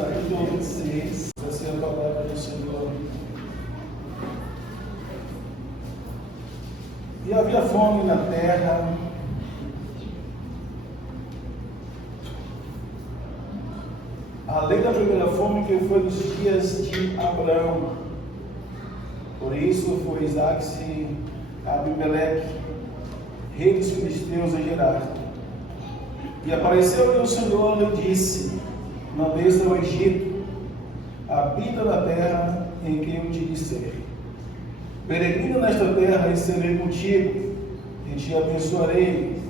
capítulo 26, vai ser a palavra do Senhor. E havia fome na terra, além da primeira fome que foi nos dias de Abraão. Por isso foi Isaque a Abimeleque, rei dos filisteus, em Gerar. E apareceu-lhe o Senhor e disse: não desça ao Egito, habita na terra em que eu te disser. Peregrina nesta terra e serei contigo, e te abençoarei,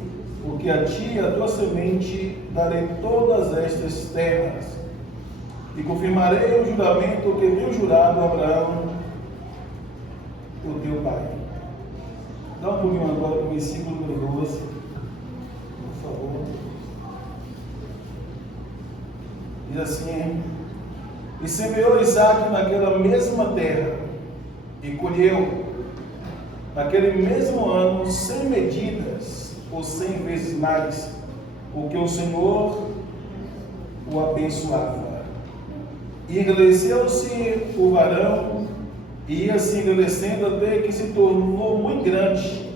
porque a ti e a tua semente darei todas estas terras, e confirmarei o juramento que tenho jurado a Abraão, o teu pai. Dá um pouquinho agora para o versículo número 12, por favor. Diz assim: e semeou Isaque naquela mesma terra, e colheu naquele mesmo ano 100 medidas, ou 100 vezes mais, porque o Senhor o abençoava. E engrandeceu-se o varão, e ia se engrandecendo até que se tornou muito grande,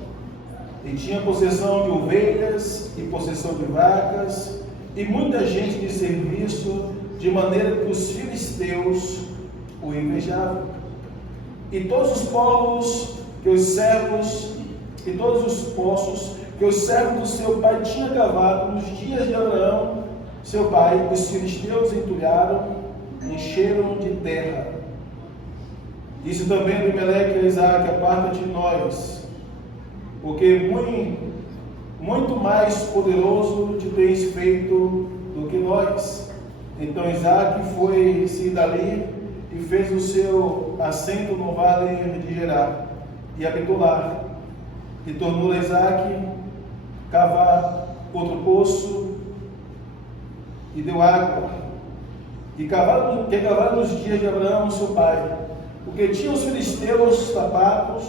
e tinha possessão de ovelhas e possessão de vacas, e muita gente de serviço, de maneira que os filisteus o invejavam. E todos os povos que os servos, e todos os poços que os servos do seu pai tinham cavado nos dias de Abraão, seu pai, os filisteus entulharam, encheram de terra. Disse também Abimeleque a Isaque: aparta-te de nós, porque muito mais poderoso te tens feito do que nós. Então Isaque foi-se dali e fez o seu assento no vale de Gerar, e habitou lá. E tornou Isaque cavar outro poço, e deu água, que cavaram nos dias de Abraão, seu pai, porque tinham os filisteus tapados,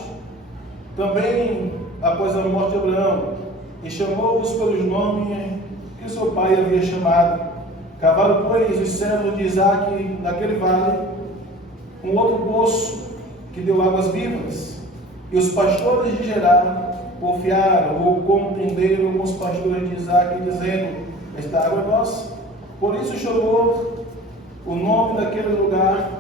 também após a morte de Abraão, e chamou-os pelos nomes que seu pai havia chamado. Cavaram, pois, os servos de Isaque naquele vale um outro poço que deu águas vivas. E os pastores de Gerar porfiaram ou contenderam com os pastores de Isaque, dizendo: esta água é nossa. Por isso chamou o nome daquele lugar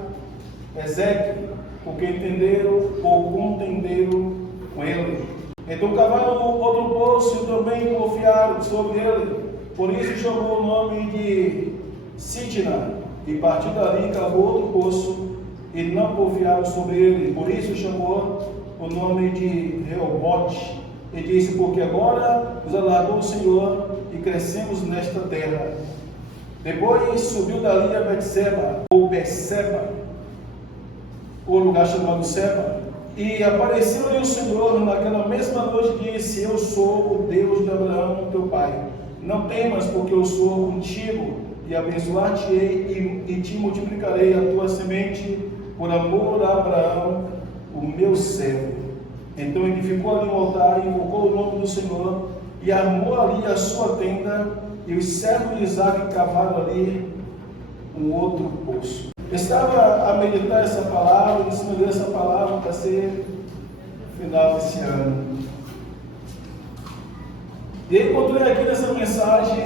Ezeque, porque entenderam ou contenderam com ele. Então cavaram outro poço e também confiaram sobre ele. Por isso chamou o nome de Sitna, e partiu dali cavou outro poço e não confiaram sobre ele. Por isso chamou o nome de Reobote, e disse: porque agora nos alargou o Senhor e crescemos nesta terra. Depois subiu dali a Betseba, ou Beceba, o lugar chamado Seba, e apareceu-lhe o Senhor naquela mesma noite e disse: eu sou o Deus de Abraão, teu pai. Não temas, porque eu sou contigo, e abençoar-te-ei, e te multiplicarei a tua semente, por amor a Abraão, o meu servo. Então edificou ali um altar, e invocou o nome do Senhor, e armou ali a sua tenda, e os servos de Isaque cavaram ali um outro poço. Estava a meditar essa palavra, e disse: essa palavra vai ser no final desse ano. E encontrei aqui nessa mensagem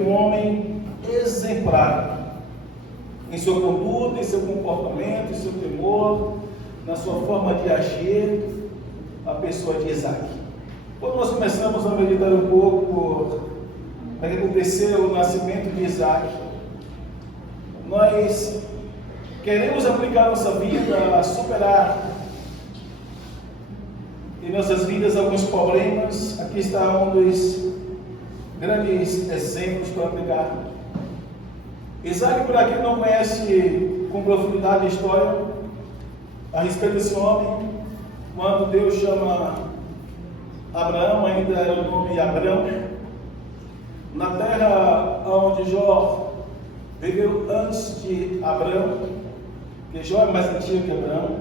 um homem exemplar em sua conduta, em seu comportamento, em seu temor, na sua forma de agir, a pessoa de Isaque. Quando nós começamos a meditar um pouco como é que aconteceu o nascimento de Isaque, nós queremos aplicar nossa vida a superar em nossas vidas alguns problemas. Aqui está um dos grandes exemplos para aplicar. Isaque, para quem não conhece com profundidade a história a respeito desse homem, quando Deus chama Abraão, ainda era o nome Abrão, na terra onde Jó viveu antes de Abraão, que Jó é mais antigo que Abraão.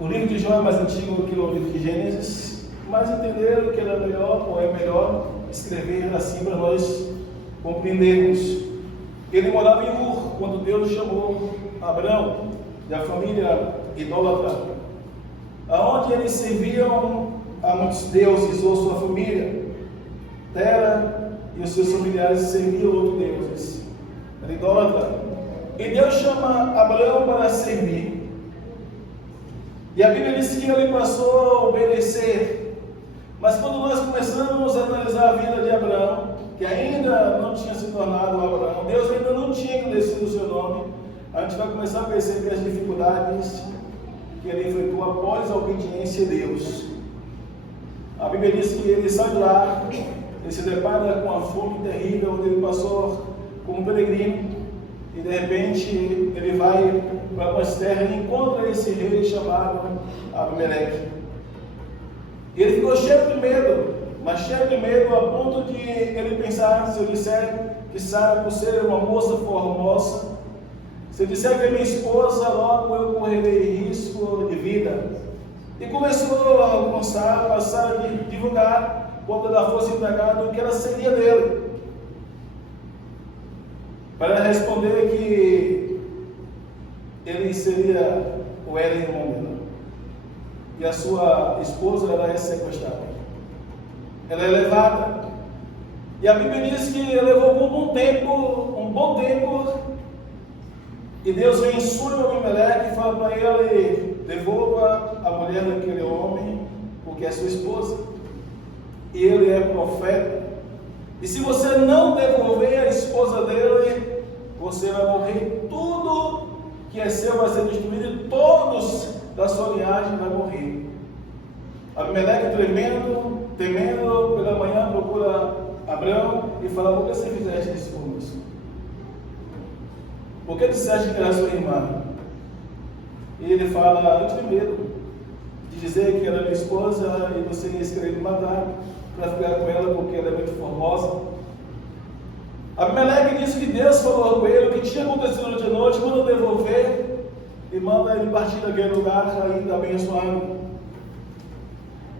O livro de Jó é mais antigo que o livro de Gênesis, mas entenderam que era melhor, ou é melhor, escrever assim para nós compreendermos. Ele morava em Ur, quando Deus chamou Abraão da família idólatra, aonde eles serviam a muitos deuses, ou sua família, Tera e os seus familiares serviam outros deuses, era idólatra. E Deus chama Abraão para servir. E a Bíblia diz que ele passou a obedecer. Mas quando nós começamos a analisar a vida de Abraão, que ainda não tinha se tornado Abraão, Deus ainda não tinha engrandecido o seu nome, a gente vai começar a perceber as dificuldades que ele enfrentou após a obediência a Deus. A Bíblia diz que ele sai de lá, ele se depara com uma fome terrível, onde ele passou como peregrino, e de repente ele vai para uma terra e encontra esse rei chamado Abimeleque. Ele ficou cheio de medo, mas cheio de medo a ponto de ele pensar: se eu disser que Sara, por ser uma moça formosa, se eu disser que é minha esposa, logo eu correrei risco de vida. E começou a passar a divulgar, quando ela fosse empregada, o que ela seria dele, para responder que ele seria o irmão dela, e a sua esposa ela é sequestrada, ela é levada. E a Bíblia diz que levou um bom tempo, e Deus vem em sonho ao Abimeleque e fala para ele: devolva a mulher daquele homem, porque é sua esposa, e ele é profeta, e se você não devolver a esposa dele, você vai morrer. Tudo que é seu vai ser destruído, e todos da sua linhagem vai morrer. Abimeleque, temendo, pela manhã procura Abraão e fala: por que você fizeste isso conosco? Por que disseste que era sua irmã? E ele fala: eu tive medo de dizer que era minha esposa e você ia querer me matar para ficar com ela, porque ela é muito formosa. Abimeleque disse que Deus falou com ele o que tinha acontecido de noite, quando devolver, e manda ele partir daquele lugar ainda abençoando.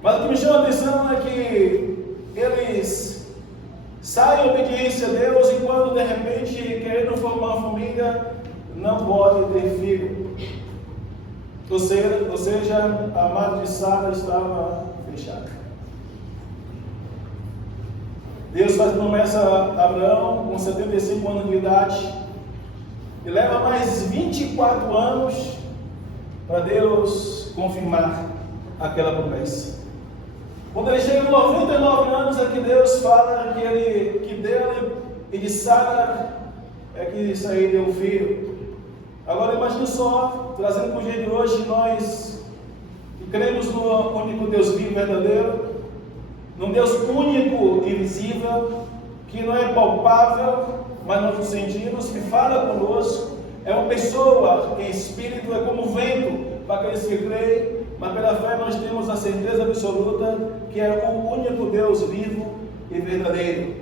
Mas o que me chama a atenção é que eles saem em obediência a Deus, e quando de repente, querendo formar uma família, não podem ter filho. Ou seja, a madre de Sara estava fechada. Deus faz promessa a Abraão com 75 anos de idade, e leva mais 24 anos para Deus confirmar aquela promessa. Quando ele chega aos 99 anos, é que Deus fala que dele e de Sara é que sairia o filho. Agora imagine só, trazendo para o dia de hoje, nós que cremos no único Deus vivo e verdadeiro, num Deus único e invisível, que não é palpável, mas nós sentimos, que fala conosco, é uma pessoa em espírito, é como vento para aqueles que creem, mas pela fé nós temos a certeza absoluta que é o único Deus vivo e verdadeiro.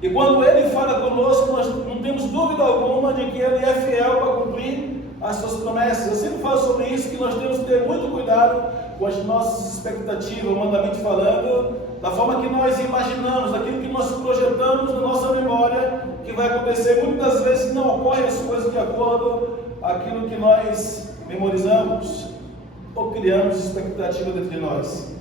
E quando Ele fala conosco, nós não temos dúvida alguma de que Ele é fiel para cumprir as suas promessas. Eu sempre falo sobre isso, que nós temos que ter muito cuidado com as nossas expectativas, humanamente falando, da forma que nós imaginamos, daquilo que nós projetamos na nossa memória, que vai acontecer. Muitas das vezes não ocorrem as coisas de acordo com aquilo que nós memorizamos ou criamos expectativa dentro de nós.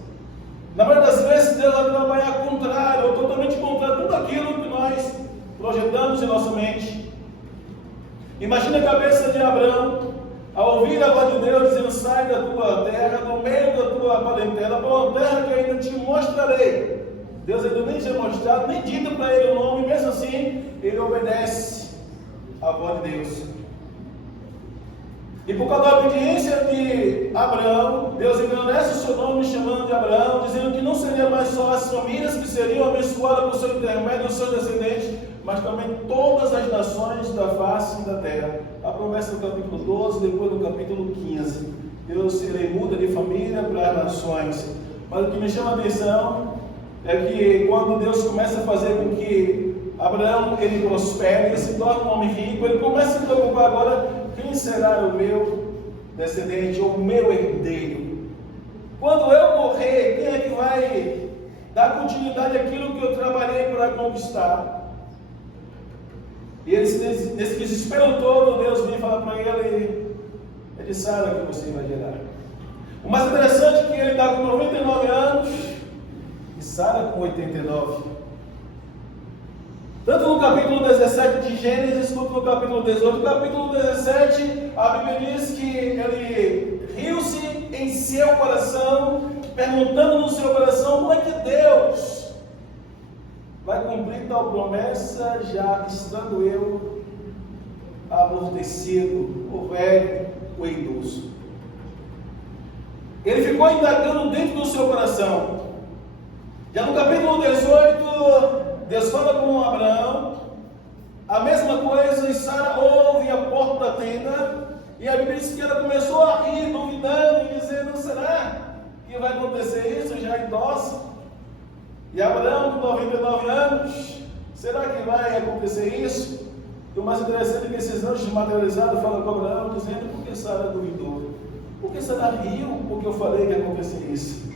Na maioria das vezes, Deus vai trabalhar contrário, ou totalmente contrário, tudo aquilo que nós projetamos em nossa mente. Imagina a cabeça de Abraão, ao ouvir a voz de Deus dizendo: sai da tua terra, do meio da tua parentela, para uma terra que ainda te mostrarei. Deus ainda nem tinha mostrado, nem dito para ele o nome, mesmo assim, ele obedece à voz de Deus. E por causa da obediência de Abraão, Deus engrandece o seu nome chamando de Abraão, dizendo que não seria mais só as famílias que seriam abençoadas por seu intermédio, os seus descendentes, mas também todas as nações da face da terra. A promessa do capítulo 12, depois do capítulo 15. Deus ele muda de família para as nações. Mas o que me chama a atenção é que quando Deus começa a fazer com que Abraão ele prospere, ele se torna um homem rico, ele começa a se preocupar agora: quem será o meu descendente ou o meu herdeiro? Quando eu morrer, quem é que vai dar continuidade àquilo que eu trabalhei para conquistar? E ele, nesse desespero todo, Deus vem falar para ele: é de Sara que você vai gerar. O mais interessante é que ele está com 99 anos e Sara com 89. Tanto no capítulo 17 de Gênesis, quanto no capítulo 18. No capítulo 17, a Bíblia diz que ele riu-se em seu coração, perguntando no seu coração: como é que Deus vai cumprir tal promessa, já estando eu amortecido, o velho, o idoso? Ele ficou indagando dentro do seu coração. Já no capítulo 18, Deus fala com Abraão, a mesma coisa, e Sara ouve a porta da tenda, e a Bíblia diz que ela começou a rir, duvidando, e dizendo: será que vai acontecer isso, já idosa? E Abraão, com 99 anos, será que vai acontecer isso? E o mais interessante é que esses anjos materializados falam com Abraão, dizendo: por que Sara duvidou? Por que Sara riu porque eu falei que ia acontecer isso?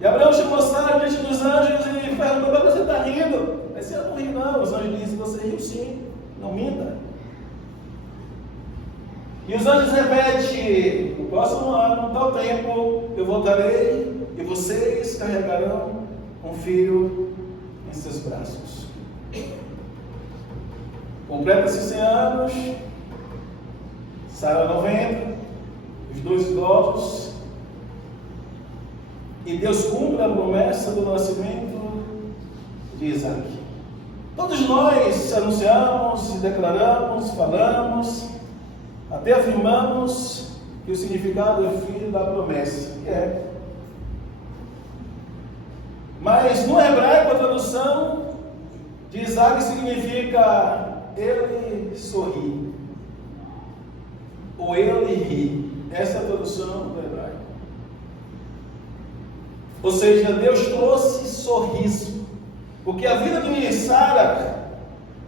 E Abraão chamou Sara diante dos anjos e perguntou: mas você está rindo? Mas você não riu não. Os anjos dizem: você riu sim, não minta. E os anjos repetem: no próximo ano, tal tempo, eu voltarei e vocês carregarão um filho em seus braços. Completa-se 100 anos, Sara 90, os dois idosos, e Deus cumpre a promessa do nascimento de Isaac. Todos nós anunciamos, declaramos, falamos, até afirmamos que o significado é filho da promessa, que é. Mas no hebraico a tradução de Isaac significa ele sorri, ou ele ri. Essa é a tradução do hebraico. Ou seja, Deus trouxe sorriso, porque a vida de Sara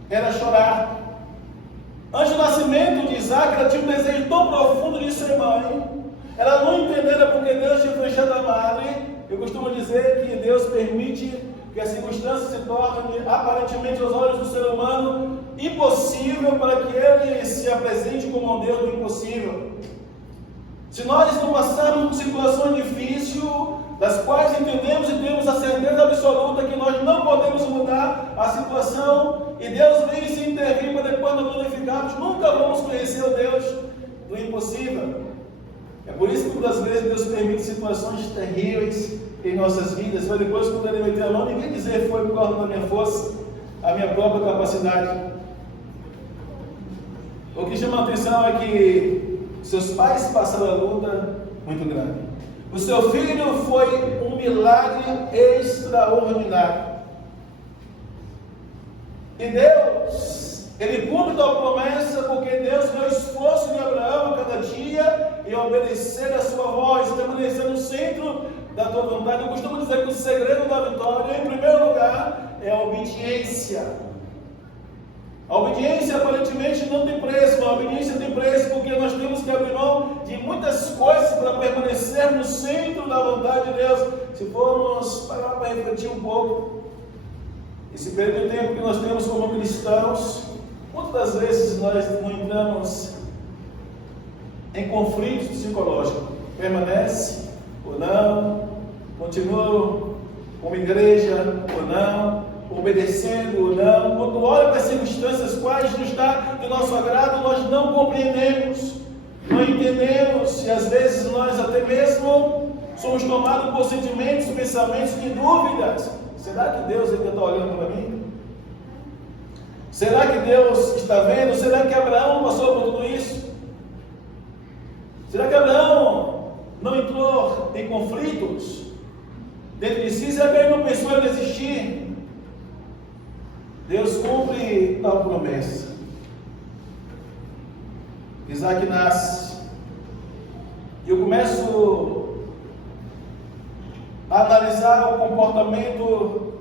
era chorar. Antes do nascimento de Isaac, ela tinha um desejo tão profundo de ser mãe. Ela não entendera porque Deus tinha fechado a madre. Eu costumo dizer que Deus permite que a circunstância se torne, aparentemente aos olhos do ser humano, impossível, para que ele se apresente como um Deus do impossível. Se nós não passarmos por situações difíceis, das quais entendemos e temos a certeza absoluta que nós não podemos mudar a situação, e Deus vem se intervir para depois nós glorificarmos, nunca vamos conhecer o Deus do impossível. É por isso que muitas vezes Deus permite situações terríveis em nossas vidas, para depois, quando Ele meter a mão, ninguém dizer: foi por causa da minha força, a minha própria capacidade. O que chama a atenção é que seus pais passaram a luta muito grande. O seu filho foi um milagre extraordinário. E Deus, Ele cumpre da promessa, porque Deus deu esforço de Abraão a cada dia em obedecer a sua voz, permanecer no centro da tua vontade. Eu costumo dizer que o segredo da vitória, em primeiro lugar, é a obediência. A obediência aparentemente não tem preço, a obediência tem preço porque nós temos que abrir mão de muitas coisas para permanecer no centro da vontade de Deus. Se formos parar para refletir um pouco, esse período de tempo que nós temos como cristãos, quantas vezes nós não entramos em conflitos psicológicos? Permanece ou não? Continua como igreja ou não? Obedecendo ou não? Quando olha para as circunstâncias quais não está do nosso agrado, nós não compreendemos, não entendemos, e às vezes nós até mesmo somos tomados por sentimentos, pensamentos de dúvidas. Será que Deus ainda está olhando para mim? Será que Deus está vendo? Será que Abraão passou por tudo isso? Será que Abraão não entrou em conflitos dentro de si? Será que ele não pensou em desistir? Deus cumpre tal promessa. Isaac nasce. E eu começo a analisar o comportamento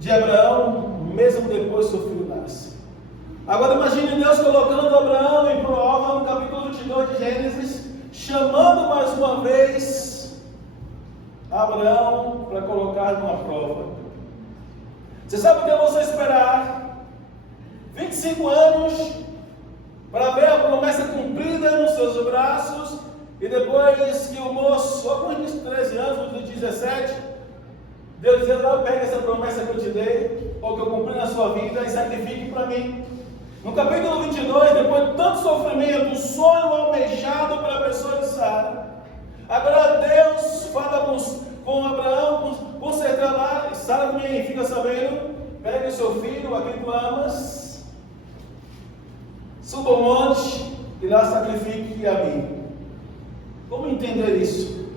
de Abraão, mesmo depois que seu filho nasce. Agora imagine Deus colocando Abraão em prova no capítulo 22 de Gênesis, chamando mais uma vez Abraão para colocar numa prova. Você sabe o que é você esperar 25 anos para ver a promessa cumprida nos seus braços, e depois que o moço, alguns de 13 anos, de 17, Deus dizendo: não, pega essa promessa que eu te dei, ou que eu cumpri na sua vida, e sacrifique para mim. No capítulo 22, depois de tanto sofrimento, um sonho almejado pela pessoa de Sara, agora Deus fala com Abraão, consertar lá, e Sara também fica sabendo: pega o seu filho, a quem tu amas, suba ao monte e lá sacrifique a mim. Como entender isso?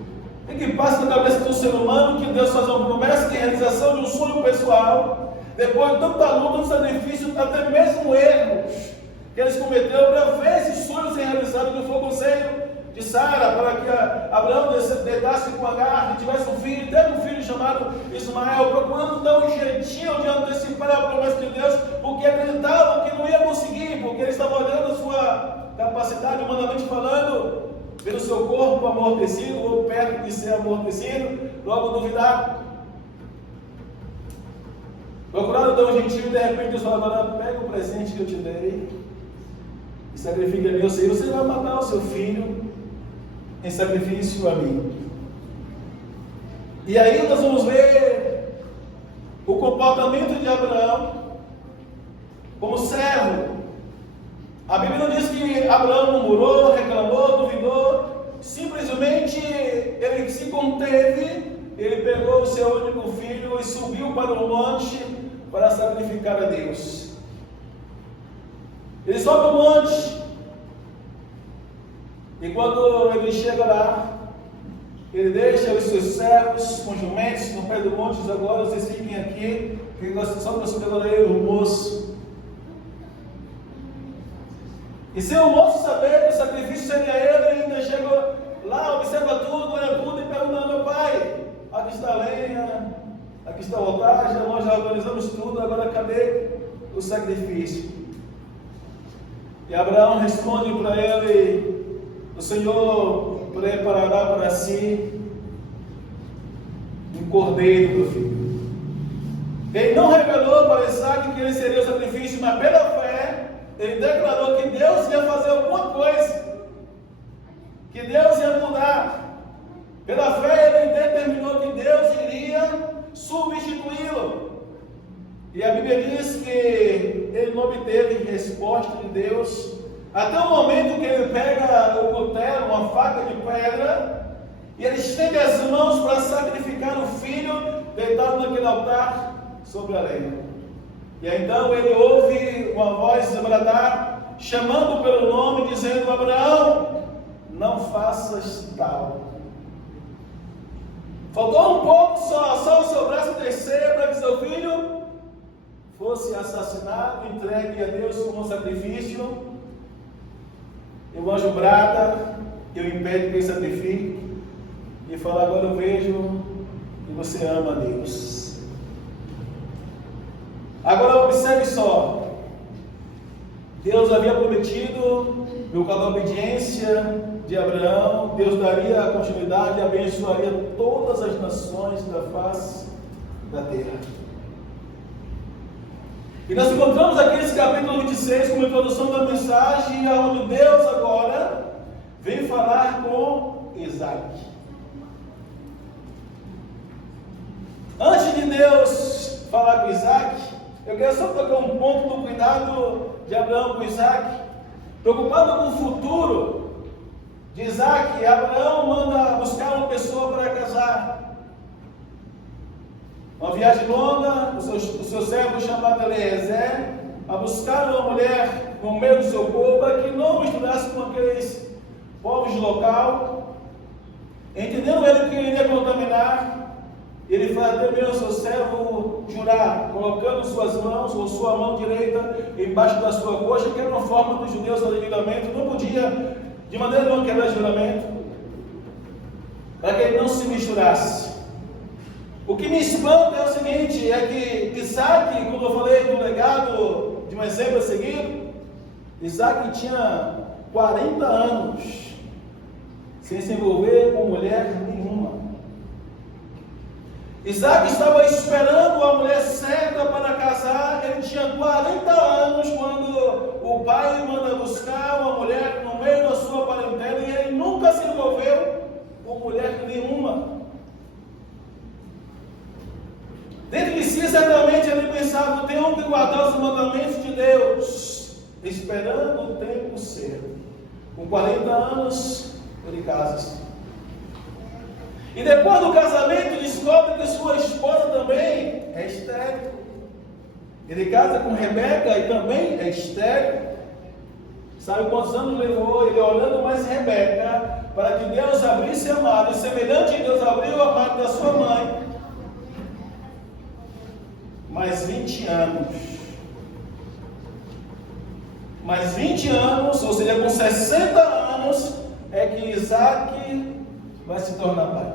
O que passa na cabeça do ser humano que Deus faz uma promessa de realização de um sonho pessoal, depois de tanta luta, tanto sacrifício, até mesmo erros que eles cometeram para ver esses sonhos serem realizados, que foi o conselho de Sara, para que Abraão deitasse com Agar e tivesse um filho, teve um filho chamado Ismael, procurando dar um jeitinho de antecipar a promessa de Deus, porque acreditavam que não ia conseguir, porque ele estava olhando a sua capacidade, humanamente falando, pelo seu corpo amortecido, ou perto de ser amortecido, logo duvidaram. Procuraram dar um jeitinho, e de repente Deus falou: agora pega o presente que eu te dei e sacrifica a mim. Ou seja, você vai matar o seu filho em sacrifício a mim. E aí nós vamos ver o comportamento de Abraão como servo. A Bíblia não diz que Abraão murmurou, reclamou, duvidou, simplesmente ele se conteve, ele pegou o seu único filho e subiu para o monte para sacrificar a Deus. Ele sobe o monte, e quando ele chega lá, ele deixa os seus servos com jumentos no pé do monte, e diz: agora vocês fiquem aqui, que só para subir agora eu, o moço. E sem o moço saber que o sacrifício seria ele, ele ainda chega lá, observa tudo, olha tudo e pergunta: meu pai, aqui está a lenha, aqui está o altar, nós já organizamos tudo, agora cadê o sacrifício? E Abraão responde para ele: o Senhor preparará para si um cordeiro, meu filho. Ele não revelou para Isaac que ele seria o sacrifício, mas pela fé, ele declarou que Deus ia fazer alguma coisa, que Deus ia mudar. Pela fé, ele determinou que Deus iria substituí-lo. E a Bíblia diz que ele não obteve resposta de Deus, até o momento que ele pega o cutelo, uma faca de pedra, e ele estende as mãos para sacrificar o filho deitado naquele altar sobre a lenha. E aí, então ele ouve uma voz bradar, chamando pelo nome, dizendo: Abraão, não faças tal. Faltou um pouco, só o seu braço descer para que seu filho fosse assassinado, entregue a Deus como sacrifício. E o anjo brada, e o impede que ele sacrifique, e fala: agora eu vejo que você ama a Deus. Agora observe só, Deus havia prometido, por causa da obediência de Abraão, Deus daria a continuidade e abençoaria todas as nações da face da terra. E nós encontramos aqui nesse capítulo 26 como introdução da mensagem, onde Deus agora vem falar com Isaac. Antes de Deus falar com Isaac, eu quero só tocar um ponto do cuidado de Abraão com Isaac. Preocupado com o futuro de Isaac, Abraão manda buscar uma pessoa para casar. Uma viagem longa, o seu servo chamado Eliezer, a buscar uma mulher no meio do seu povo, para que não misturasse com aqueles povos local. Entendendo ele que iria contaminar, ele faz até mesmo seu servo jurar, colocando suas mãos, ou sua mão direita, embaixo da sua coxa, que era uma forma dos judeus fazer juramento, não podia, de maneira nenhuma, quebrar juramento, para que ele não se misturasse. O que me espanta é o seguinte, é que Isaac, como eu falei do legado, de um exemplo a seguir, Isaac tinha 40 anos, sem se envolver com mulher nenhuma. Isaac estava esperando a mulher certa para casar. Ele tinha 40 anos quando o pai manda buscar uma mulher no meio da sua parentela e ele nunca se envolveu com mulher nenhuma. Dentro de si, certamente, ele pensava: tenho que guardar os mandamentos de Deus, esperando o tempo certo. Com 40 anos, ele casa-se. E depois do casamento, descobre que sua esposa também é estéril. Ele casa com Rebeca e também é estéril. Sabe quantos anos levou ele olhando mais Rebeca para que Deus abrisse a madre, semelhante a Deus abriu a madre da sua mãe? Mais 20 anos. Mais 20 anos, ou seja, com 60 anos, é que Isaac vai se tornar pai.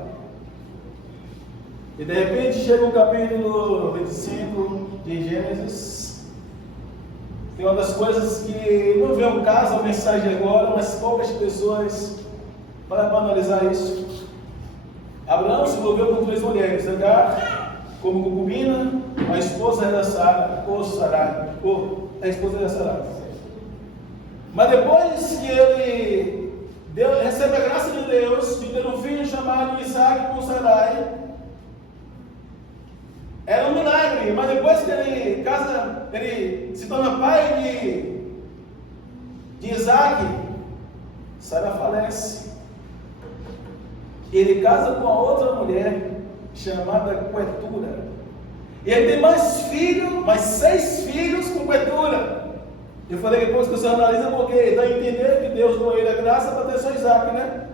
E de repente chega o capítulo 25 de Gênesis. Tem uma das coisas que não vê um caso, a mensagem agora, mas poucas pessoas para analisar isso. Abraão se envolveu com 3 mulheres: Agar, como concubina, a esposa era Sara, a esposa era Sarai. Mas depois que ele recebe a graça de Deus de ter um filho chamado Isaac com Sarai, era um milagre. Mas depois que ele casa, ele se torna pai de Isaac, Sara falece. Ele casa com a outra mulher chamada Quetura. E ele tem mais 6 filhos com Quetura. Eu falei que depois que você analisa, porque dá a entender que Deus deu a ele a graça para ter só Isaac, né?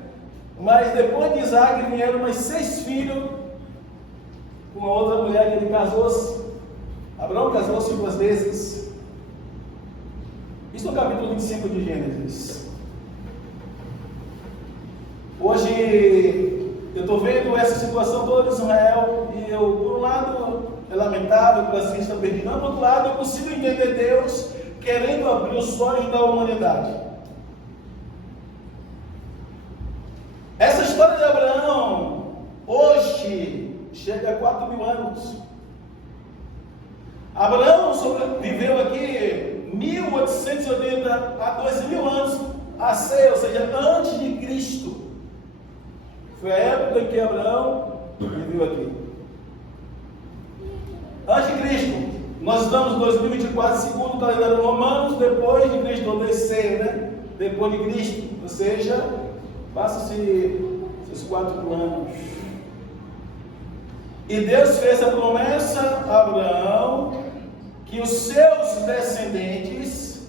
Mas depois de Isaac vieram mais 6 filhos com a outra mulher que ele casou-se. Abraão casou-se 2 vezes. Isso no capítulo 25 de Gênesis. Hoje eu estou vendo essa situação toda de Israel e eu, por um lado, é lamentável que assim está perdido. Por outro lado, eu consigo entender Deus querendo abrir os olhos da humanidade. Essa história de Abraão, hoje, chega a 4.000 anos. Abraão viveu aqui 1880 a 2.000 anos a ser, ou seja, antes de Cristo. Foi a época em que Abraão viveu aqui. Antes de Cristo. Nós estamos em 2024, segundo o calendário romano, depois de Cristo, ou DC, né? Depois de Cristo, ou seja, passa-se esses 4 anos. E Deus fez a promessa a Abraão que os seus descendentes,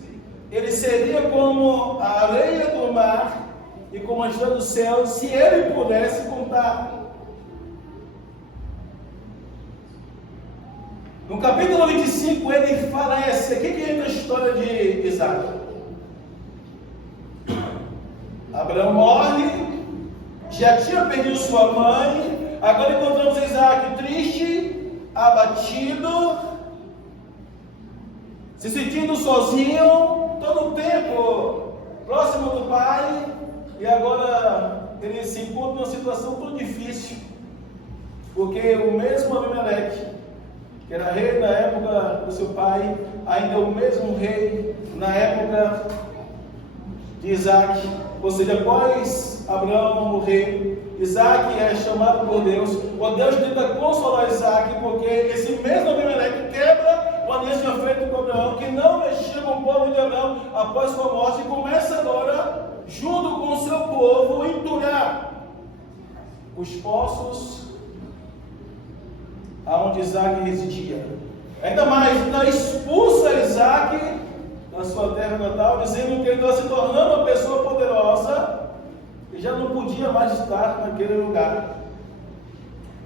eles seriam como a areia do mar e como a estrela do céu, se ele pudesse contar. No capítulo 25 ele falece. Aqui que entra a história de Isaac. Abraão morre, já tinha perdido sua mãe, agora encontramos Isaac triste, abatido, se sentindo sozinho, todo o tempo próximo do pai, e agora ele se encontra numa situação tão difícil, porque o mesmo Abimeleque, que era rei na época do seu pai, ainda é o mesmo rei na época de Isaac. Ou seja, após Abraão morrer, Isaac é chamado por Deus. O Deus tenta consolar Isaac, porque esse mesmo Abimeleque quebra o aliança feito com Abraão, que não mexia com o povo de Abraão após sua morte, e começa agora, junto com o seu povo, entulhar os poços aonde Isaac residia. Ainda mais, ainda expulsa Isaac da sua terra natal, dizendo que ele estava se tornando uma pessoa poderosa e já não podia mais estar naquele lugar.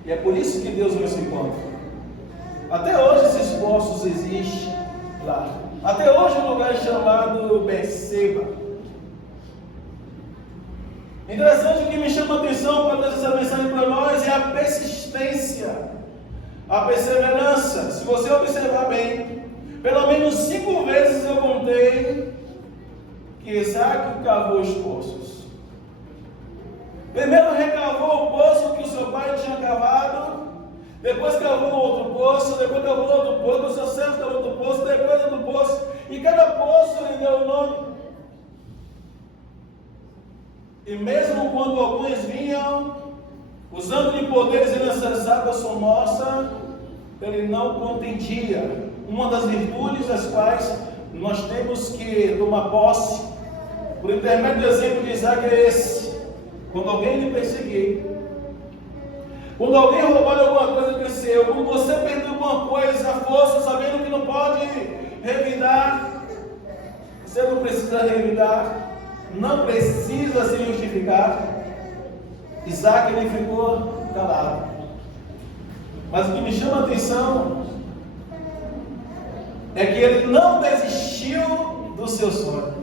E é por isso que Deus não se encontra. Até hoje esses poços existem lá. Até hoje um lugar chamado Beceba. Interessante, que me chama a atenção para trazer essa mensagem para nós é a persistência, a perseverança. Se você observar bem, pelo menos 5 vezes eu contei que Isaac cavou os poços. Primeiro recavou o poço que o seu pai tinha cavado, depois cavou outro poço, depois cavou outro poço, o seu servo cavou outro poço, depois outro poço, e cada poço ele deu um E mesmo quando alguns vinham, usando de poderes inacessíveis sua moça, ele não contendia. Uma das virtudes das quais nós temos que tomar posse, por intermédio do exemplo de Isaac, é esse: quando alguém lhe perseguir, quando alguém roubar alguma coisa que é seu, quando você perdeu alguma coisa, a força, sabendo que não pode revidar, você não precisa revidar, não precisa se justificar. Isaac, ele ficou calado. Mas o que me chama a atenção é que ele não desistiu do seu sonho.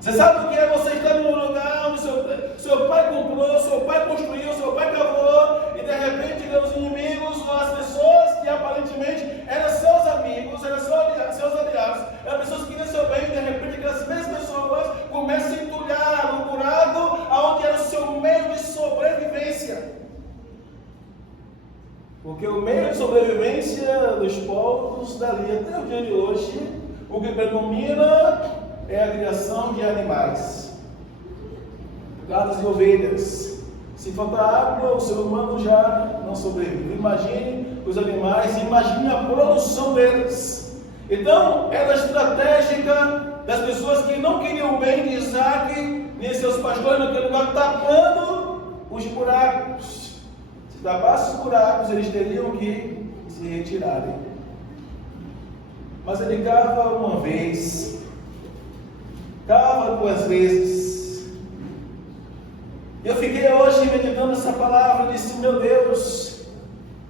Você sabe o que é você estar num lugar onde seu pai comprou, seu pai construiu, seu pai cavou, e de repente os inimigos, ou as pessoas que aparentemente eram seus amigos, eram seus aliados, eram pessoas que queriam seu bem, e de repente aquelas mesmas pessoas começam a entulhar o buraco onde era o seu meio de sobrevivência. Porque o meio de sobrevivência dos povos dali até o dia de hoje, o que predomina é a criação de animais, gados e ovelhas. Se faltar água, o ser humano já não sobrevive. Imagine os animais, imagine a produção deles. Então, era estratégica das pessoas que não queriam o bem de Isaac, nem seus pastores naquele lugar, tapando os buracos. Se tapasse os buracos, eles teriam que se retirarem. Mas ele cava uma vez, cava 2 vezes. Eu fiquei hoje meditando essa palavra e disse: meu Deus,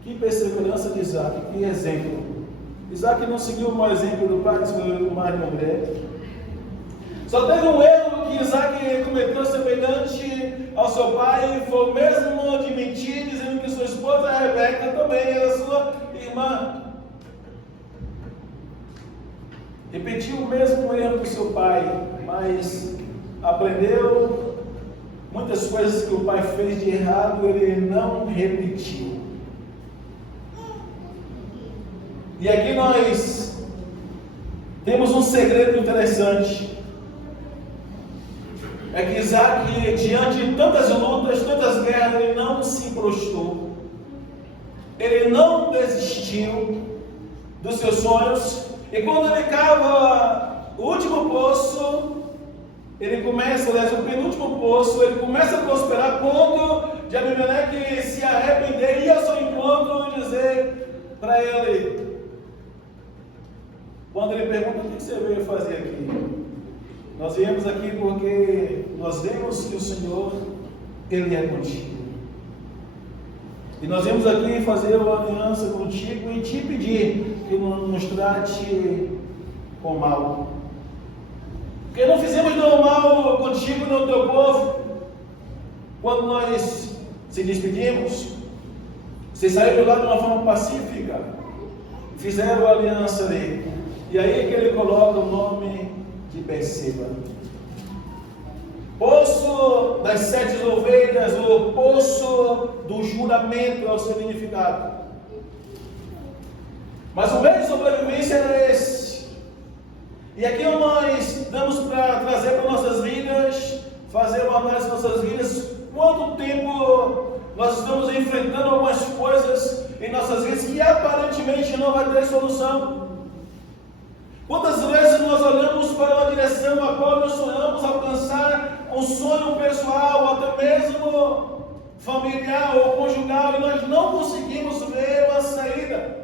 que perseverança de Isaac, que exemplo. Isaac não seguiu o mau exemplo do pai, seguiu o mar de Mamre. Só teve um erro que Isaac cometeu semelhante ao seu pai, foi o mesmo de mentir, dizendo que sua esposa Rebeca também era sua irmã. Repetiu o mesmo erro do seu pai, mas aprendeu muitas coisas que o pai fez de errado, ele não repetiu. E aqui nós temos um segredo interessante. É que Isaac, diante de tantas lutas, tantas guerras, ele não se prostrou. Ele não desistiu dos seus sonhos. E quando ele cava o último poço, ele começa, aliás, o penúltimo poço, ele começa a prosperar, a ponto de Abimeleque se arrepender e ir ao seu encontro e dizer para ele, quando ele pergunta: o que você veio fazer aqui? Nós viemos aqui porque nós vemos que o Senhor, Ele é contigo. E nós viemos aqui fazer uma aliança contigo e te pedir que não nos trate com mal. Porque não fizemos nenhum mal contigo e no teu povo. Quando nós se despedimos, vocês saíram lá de uma forma pacífica, fizeram a aliança ali. E aí é que ele coloca o nome de Berseba. Poço das 7 ovelhas, ou poço do juramento, é o significado. Mas o meio de sobrevivência era esse. E aqui nós damos para trazer para nossas vidas, fazer uma análise das nossas vidas, quanto tempo nós estamos enfrentando algumas coisas em nossas vidas que aparentemente não vai ter solução. Quantas vezes nós olhamos para uma direção a qual nós sonhamos alcançar um sonho pessoal, até mesmo familiar ou conjugal, e nós não conseguimos ver uma saída.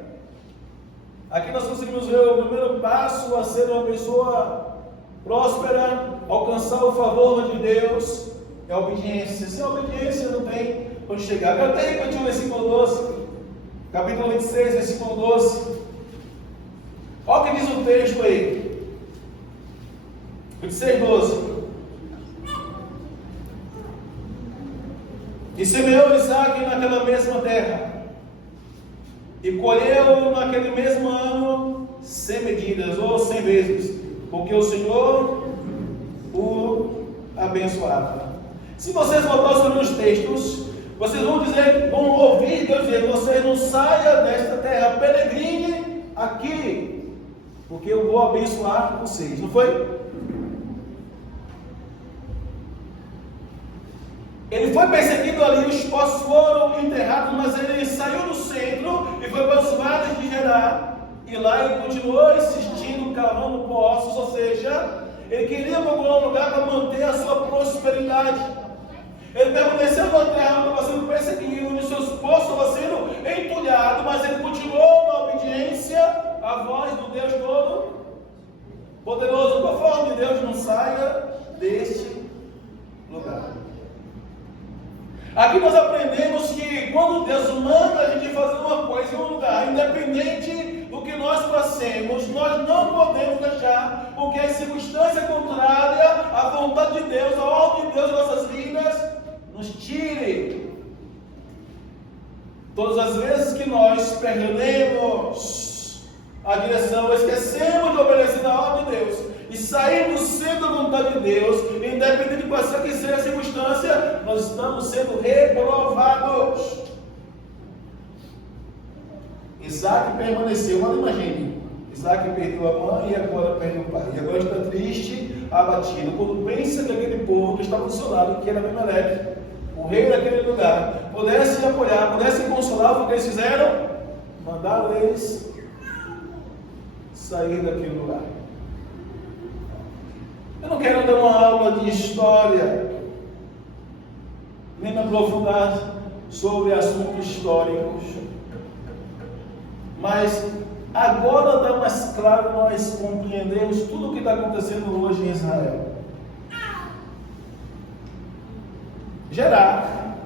Aqui nós conseguimos ver o primeiro passo a ser uma pessoa próspera, alcançar o favor de Deus, é a obediência. Sem a obediência não tem onde chegar. Eu até repetir o versículo 12, capítulo 26, versículo 12. Olha o que diz o texto aí. 26, 12. E semeou Isaac naquela mesma terra, e colheu naquele mesmo ano 100 medidas, ou 100 vezes, porque o Senhor o abençoava. Se vocês voltarem nos textos, vocês vão dizer, vão ouvir Deus dizer: vocês não saiam desta terra, peregrine aqui, porque eu vou abençoar vocês. Não foi? Ele foi perseguido ali, os postos foram enterrados, mas ele saiu do centro e foi para os vales de Gerá. E lá ele continuou insistindo, cavando poços, ou seja, ele queria procurar um lugar para manter a sua prosperidade. Ele permaneceu na terra onde estava sendo perseguido, onde seus poços estavam sendo entulhados, mas ele continuou na obediência à voz do Deus Todo-Poderoso. Por favor, de Deus, não saia deste lugar. Aqui nós aprendemos que quando Deus manda a gente fazer uma coisa em um lugar, independente do que nós passemos, nós não podemos deixar, porque a circunstância contrária à vontade de Deus, à ordem de Deus em nossas vidas, nos tire. Todas as vezes que nós perdemos a direção, esquecemos de obedecer a ordem de Deus e saímos sendo a vontade de Deus, independente de qual seja a circunstância, nós estamos sendo reprovados. Isaac permaneceu, mas imagine, Isaac perdeu a mãe e agora perdeu o pai, e agora está triste, abatido, quando pensa que aquele povo que estava do seu lado, que era Abimeleque, o rei daquele lugar, pudesse apoiar, pudesse consolar, o que eles fizeram? Mandaram eles sair daquele lugar. Eu não quero dar uma aula de história, nem me aprofundar sobre assuntos históricos, mas agora está mais claro nós compreendemos tudo o que está acontecendo hoje em Israel. Gerá,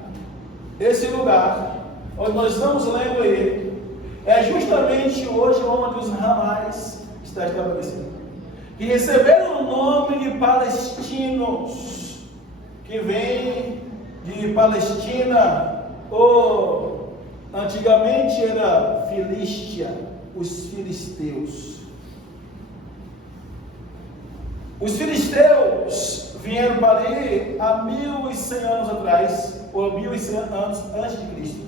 esse lugar onde nós estamos lendo ele, é justamente hoje onde os ramais está estabelecido, que receberam o nome de palestinos, que vem de Palestina, ou antigamente era Filístia, os filisteus. Os filisteus vieram para ali há 1100 anos atrás, ou 1100 anos antes de Cristo.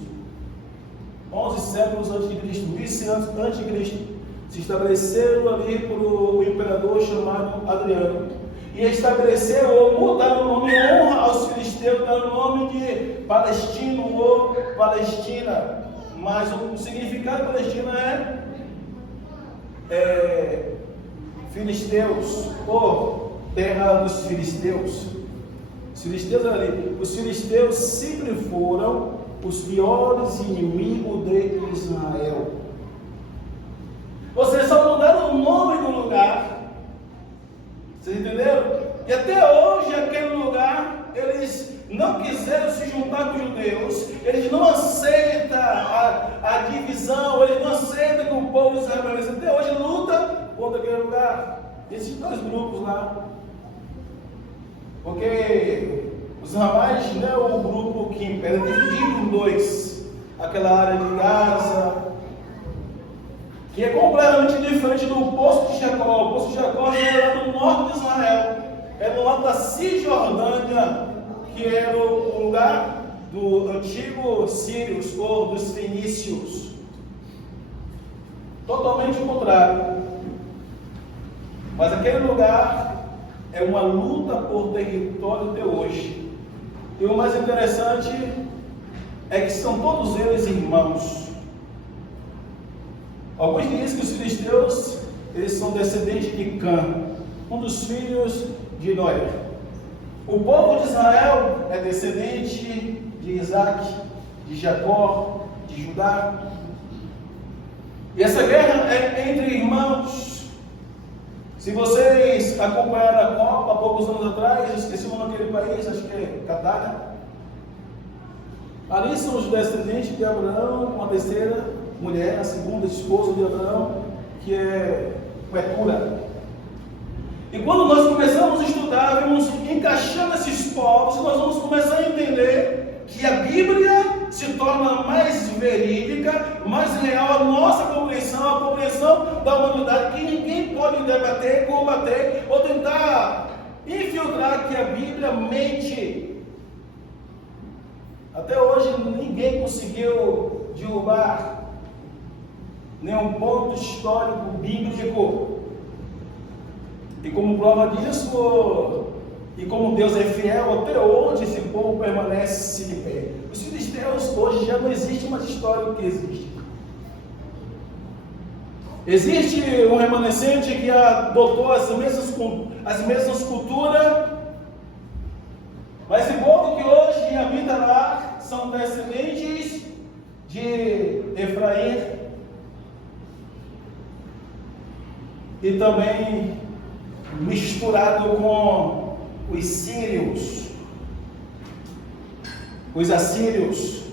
11 séculos antes de Cristo, 1100 anos antes de Cristo. Se estabeleceram ali por um imperador chamado Adriano. E estabeleceu ou mudaram o nome em honra aos filisteus, deram o nome de Palestino ou Palestina. Mas o significado de Palestina é filisteus, ou terra dos filisteus. Os filisteus ali. Os filisteus sempre foram os piores inimigos de Israel. Vocês só mudaram o nome do lugar. Vocês entenderam? E até hoje aquele lugar, eles não quiseram se juntar com os judeus, eles não aceitam a divisão, eles não aceitam que o povo de Israel, até hoje luta contra aquele lugar. Esses dois grupos lá. Porque os ramais não é o grupo que era dividido em dois. Aquela área de Gaza, que é completamente diferente do Poço de Jacó. O Poço de Jacó era lá do norte de Israel, era no lado da Cisjordânia, que era o lugar do antigo Sírios ou dos Fenícios. Totalmente o contrário. Mas aquele lugar é uma luta por território até hoje. E o mais interessante é que são todos eles irmãos. Alguns dizem que os filisteus, eles são descendentes de Cã, um dos filhos de Noé. O povo de Israel é descendente de Isaac, de Jacó, de Judá. E essa guerra é entre irmãos. Se vocês acompanharam a Copa há poucos anos atrás, eu esqueci o nome daquele país, acho que é Catar. Ali são os descendentes de Abraão, com a terceira mulher, a segunda esposa de Abraão, que é Ketura. E quando nós começamos a estudar, vamos encaixando esses povos, nós vamos começar a entender que a Bíblia se torna mais verídica, mais real a nossa compreensão, a compreensão da humanidade, que ninguém pode debater, combater ou tentar infiltrar que a Bíblia mente. Até hoje ninguém conseguiu derrubar nenhum ponto histórico bíblico. E como prova disso, E como Deus é fiel, até hoje esse povo permanece de pé. Os filisteus hoje já não existe mais história do que existe. Existe um remanescente que adotou as mesmas culturas, mas esse povo que hoje habita lá são descendentes de Efraim e também misturado com os sírios, os assírios,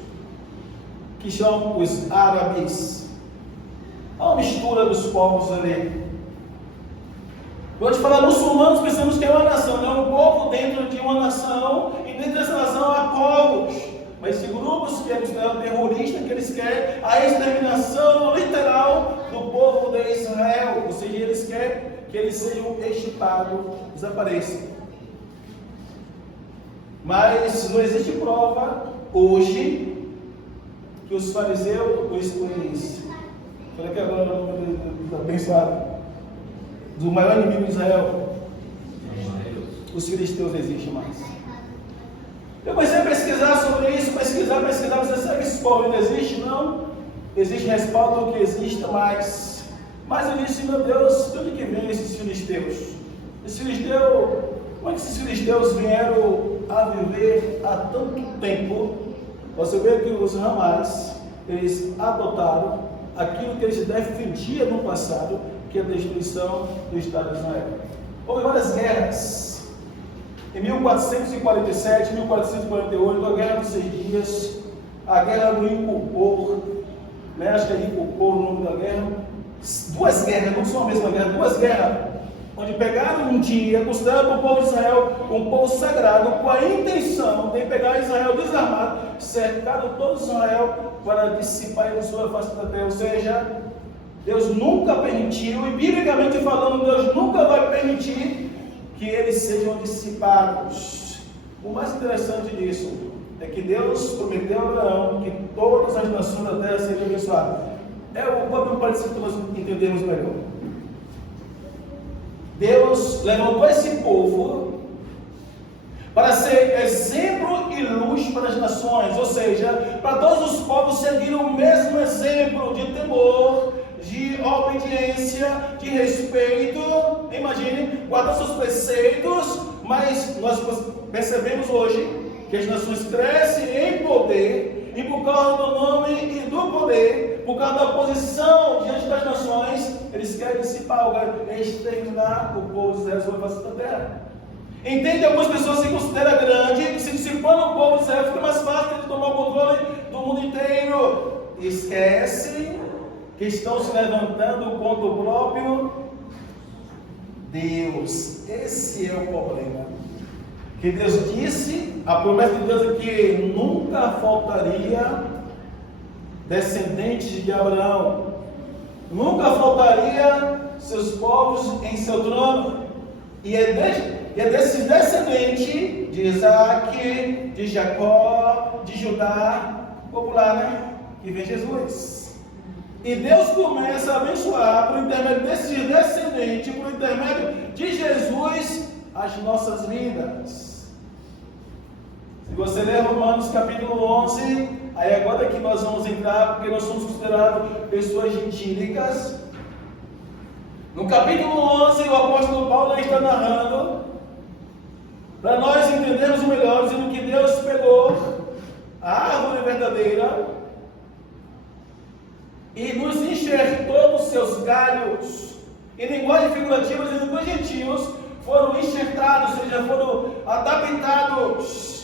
que são os árabes. Há uma mistura dos povos ali. Quando a gente fala muçulmanos, pensamos que é uma nação, não é um povo dentro de uma nação, e dentro dessa nação há povos. Mas esse grupos que é considerado terrorista, que eles querem a exterminação literal do povo de Israel, ou seja, eles querem que eles sejam extirpados, desapareçam. Mas não existe prova hoje que os fariseus, falei que agora o nome do abençoado, do maior inimigo de Israel, os filisteus não existem mais. Eu comecei a pesquisar sobre isso, pesquisar, mas será que esse povo ainda existe? Não. Existe respaldo do que exista mais. Mas eu disse, meu Deus, de onde que vem esses filisteus? Como é que esses filisteus vieram a viver há tanto tempo? Você vê que os Hamas, eles adotaram aquilo que eles defendiam no passado, que é a destruição do Estado de Israel. Houve várias guerras. Em 1447, 1448, a Guerra dos 6 Dias, a Guerra do Yom Kippur, acho que é Yom Kippur o nome da guerra. Duas guerras, não são a mesma guerra, duas guerras, onde pegaram um dia, considerado o povo de Israel um povo sagrado, com a intenção de pegar Israel desarmado, cercaram todo Israel para dissipar de sua face da terra. Ou seja, Deus nunca permitiu, e biblicamente falando, Deus nunca vai permitir que eles sejam dissipados. O mais interessante disso é que Deus prometeu a Abraão que todas as nações da terra seriam abençoadas. É o próprio parecido que nós entendemos melhor. Deus levantou esse povo para ser exemplo e luz para as nações, ou seja, para todos os povos seguirem o mesmo exemplo de temor, de obediência, de respeito. Imagine, guardar seus preceitos, mas nós percebemos hoje que as nações crescem em poder, e por causa do nome e do poder, por causa da posição diante das nações, eles querem dissipar, exterminar o povo de Israel sobre a face da terra. Entende? Algumas pessoas se consideram grande, que se dissipando o povo de Israel fica mais fácil de tomar o controle do mundo inteiro. Esquecem que estão se levantando contra o próprio Deus. Esse é o problema. Que Deus disse, a promessa de Deus é que nunca faltaria descendentes de Abraão, nunca faltaria seus povos em seu trono, e é desses descendentes de Isaac, de Jacó, de Judá, popular, que vem Jesus. E Deus começa a abençoar por intermédio desses descendentes, por intermédio de Jesus, as nossas vidas. Se você ler Romanos capítulo 11, aí agora que nós vamos entrar, porque nós somos considerados pessoas gentílicas. No capítulo 11, o apóstolo Paulo está narrando, para nós entendermos melhor, dizendo que Deus pegou a árvore verdadeira e nos enxertou nos seus galhos. Em linguagem figurativa, dizendo que os gentios foram enxertados, ou seja, foram adaptados.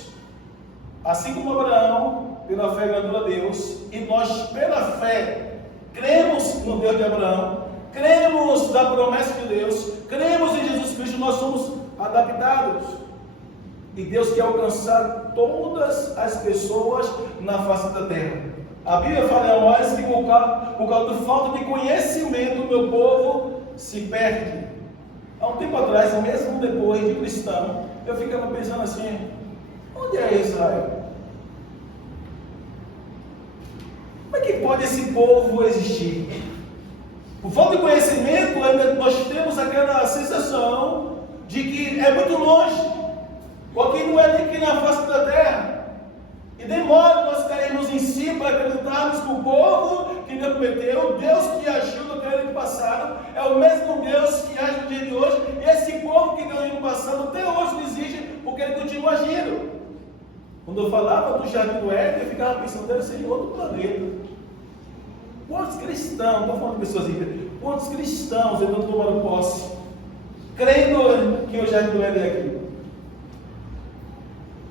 Assim como Abraão, pela fé, agradou a Deus, e nós, pela fé, cremos no Deus de Abraão, cremos na promessa de Deus, cremos em Jesus Cristo, nós somos adaptados. E Deus quer alcançar todas as pessoas na face da terra. A Bíblia fala em Amós que por causa da falta de conhecimento, o meu povo se perde. Há um tempo atrás, mesmo depois de cristão, eu ficava pensando assim: onde é Israel? Como é que pode esse povo existir? Por falta de conhecimento, ainda nós temos aquela sensação de que é muito longe. porque não é nem aqui na face da terra. E demora nós cairmos em si para acreditarmos que o povo que Deus prometeu, o Deus que agiu no período passado, é o mesmo Deus que age no dia de hoje. E esse povo que Deus no passado até hoje não existe, porque ele continua agindo. Quando eu falava do Jardim do Éden, eu ficava pensando, deve ser em outro planeta. Quantos cristãos, não estou falando de pessoas ricas, quantos cristãos ainda tomaram posse, crendo que o Jardim do Éden é aqui?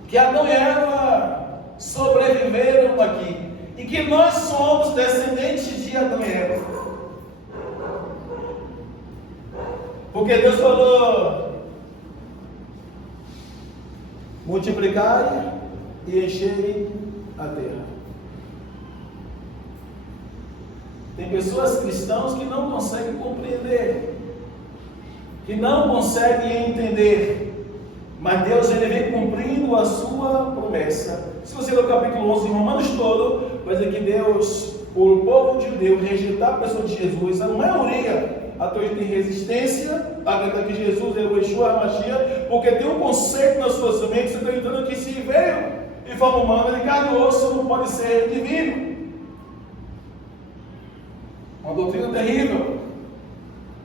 Que Adão e Eva sobreviveram aqui, e que nós somos descendentes de Adão e Eva, porque Deus falou: multiplicai e enchei a terra. Tem pessoas cristãs que não conseguem compreender, que não conseguem entender, mas Deus ele vem cumprindo a sua promessa. Se você ler o capítulo 11 de Romanos todo, vai dizer que Deus, por o povo judeu rejeitar a pessoa de Jesus, a maioria até hoje tem resistência a acreditar que Jesus é o Yeshua HaMashiach, porque tem um conceito nas suas mentes, você está entendendo que se veio em forma humana, de carne e osso, não pode ser divino. Uma doutrina terrível.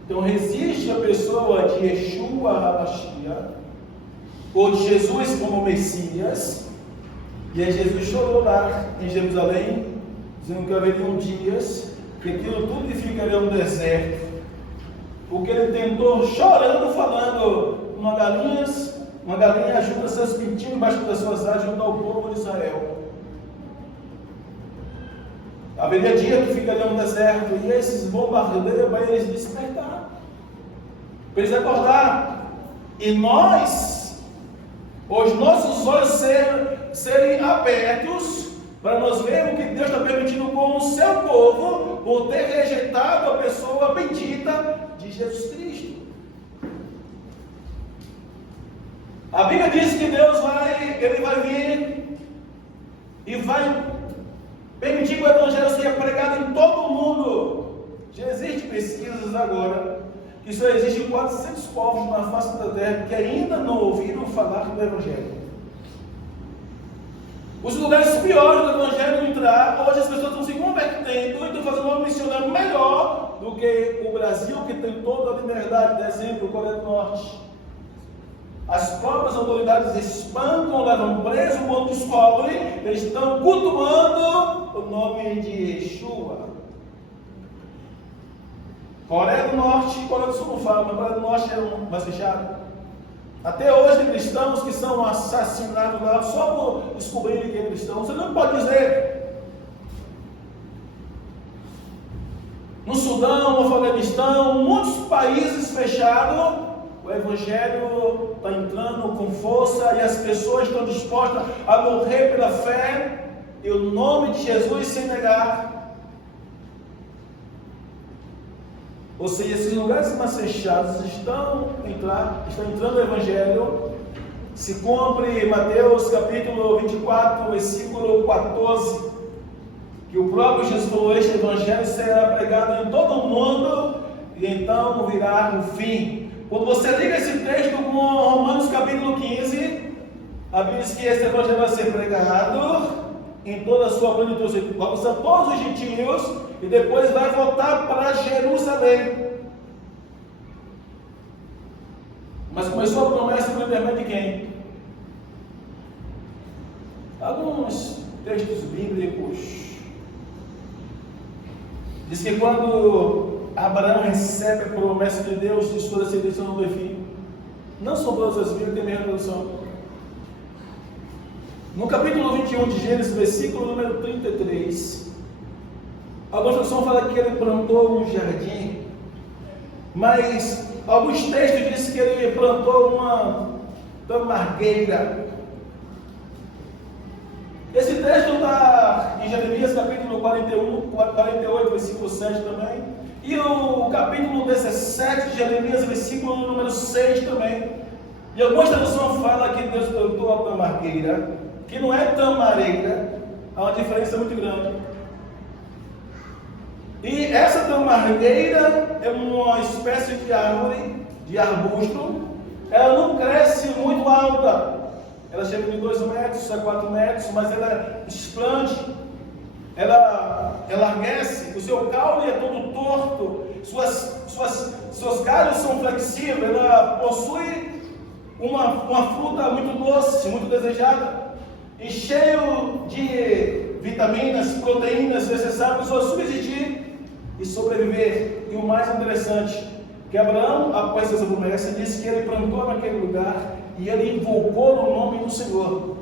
Então resiste a pessoa de Yeshua HaMashiach, ou de Jesus como Messias. E aí Jesus chorou lá em Jerusalém, dizendo que haveriam dias que aquilo tudo ficaria no deserto, porque ele tentou, chorando, falando: uma galinha ajuda seus pintinhos embaixo das suas asas junto ao povo de Israel. Haveria dia que ficariam no deserto, e esses bombardeiros para eles despertar, para eles acordar, e os nossos olhos serem abertos, para nós vermos o que Deus está permitindo com o seu povo, por ter rejeitado a pessoa bendita de Jesus Cristo. A Bíblia diz que Deus ele vai vir e vai permitir que o Evangelho seja pregado em todo o mundo. Já existem pesquisas agora que só existem 400 povos na face da terra que ainda não ouviram falar do Evangelho. Os lugares piores do Evangelho entrar, hoje as pessoas estão se convertendo e estão fazendo uma missionária melhor do que o Brasil, que tem toda a liberdade. De exemplo, Coreia do Norte. As próprias autoridades espancam, levam preso, quando descobrem, eles estão cultuando o nome de Yeshua. Coreia do Norte e Coreia do Sul não falam, mas Coreia do Norte é mais fechado. Até hoje tem cristãos que são assassinados lá só por descobrirem que é cristão. Você não pode dizer. No Sudão, no Afeganistão, muitos países fechados, o Evangelho está entrando com força e as pessoas estão dispostas a morrer pela fé e o nome de Jesus sem negar. Ou seja, esses lugares mais fechados estão entrando no Evangelho. Se cumpre Mateus capítulo 24, versículo 14, que o próprio Jesus falou: este Evangelho será pregado em todo o mundo e então virá o fim. Quando você liga esse texto com Romanos capítulo 15, a Bíblia diz que esse Evangelho vai ser pregado em toda a sua plenitude, vai alcançar todos os gentios e depois vai voltar para Jerusalém. Mas começou a promessa por intermédio de quem? Alguns textos bíblicos diz que quando Abraão recebe a promessa de Deus de sua descendência não ter filho, não são todas as Bíblias, tem a mesma tradução. No capítulo 21 de Gênesis, versículo número 33, algumas traduções falam que ele plantou um jardim, mas alguns textos dizem que ele plantou uma tamargueira. Esse texto está em Jeremias capítulo 48, versículo 7 também, e o capítulo 17 de Jeremias, versículo número 6 também. E algumas traduções falam que Deus plantou a tamargueira, que não é tamareira, há uma diferença muito grande. E essa tamargueira é uma espécie de árvore, de arbusto, ela não cresce muito alta, Ela chega de 2 metros a 4 metros, mas ela expande, ela enlarguece, o seu caule é todo torto, seus galhos são flexíveis, ela possui uma fruta muito doce, muito desejada, e cheio de vitaminas, proteínas necessárias para subsistir e sobreviver. E o mais interessante, que Abraão, após essa promessa, disse que ele plantou naquele lugar e ele invocou no nome do Senhor.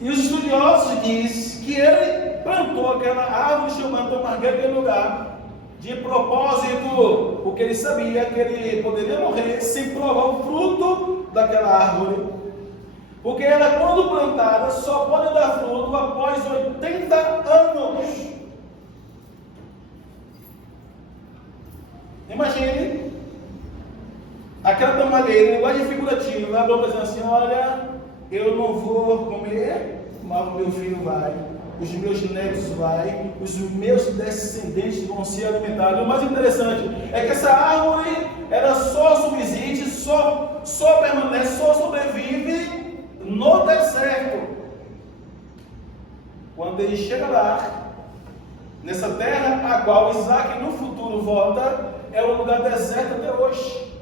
E os estudiosos dizem que ele plantou aquela árvore chamada Marguerite naquele lugar, de propósito, porque ele sabia que ele poderia morrer sem provar o fruto daquela árvore. Porque ela, quando plantada, só pode dar fruto após 80 anos. Imagine aquela tamalheira, em linguagem figurativa, Abraão dizendo assim: olha, eu não vou comer, mas o meu filho vai, os meus netos vai, os meus descendentes vão ser alimentados. O mais interessante é que essa árvore, ela só subsiste, só permanece, só sobrevive no deserto. Quando ele chega lá, nessa terra a qual Isaac no futuro volta, é um lugar deserto até hoje.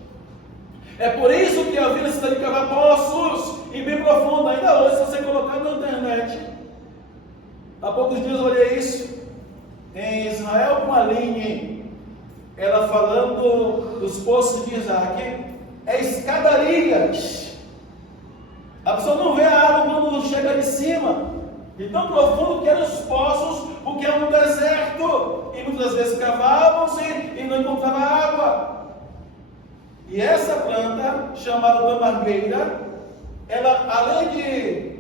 É por isso que havia necessidade de cavar poços e bem profundo. Ainda hoje, se você colocar na internet, há poucos dias eu olhei isso, em Israel com a Aline, ela falando dos poços de Isaac, é escadarias. A pessoa não vê a água quando chega de cima, de tão profundo que eram os poços, porque é um deserto, e muitas vezes cavavam-se e não encontrava água. E essa planta, chamada tamargueira, ela, além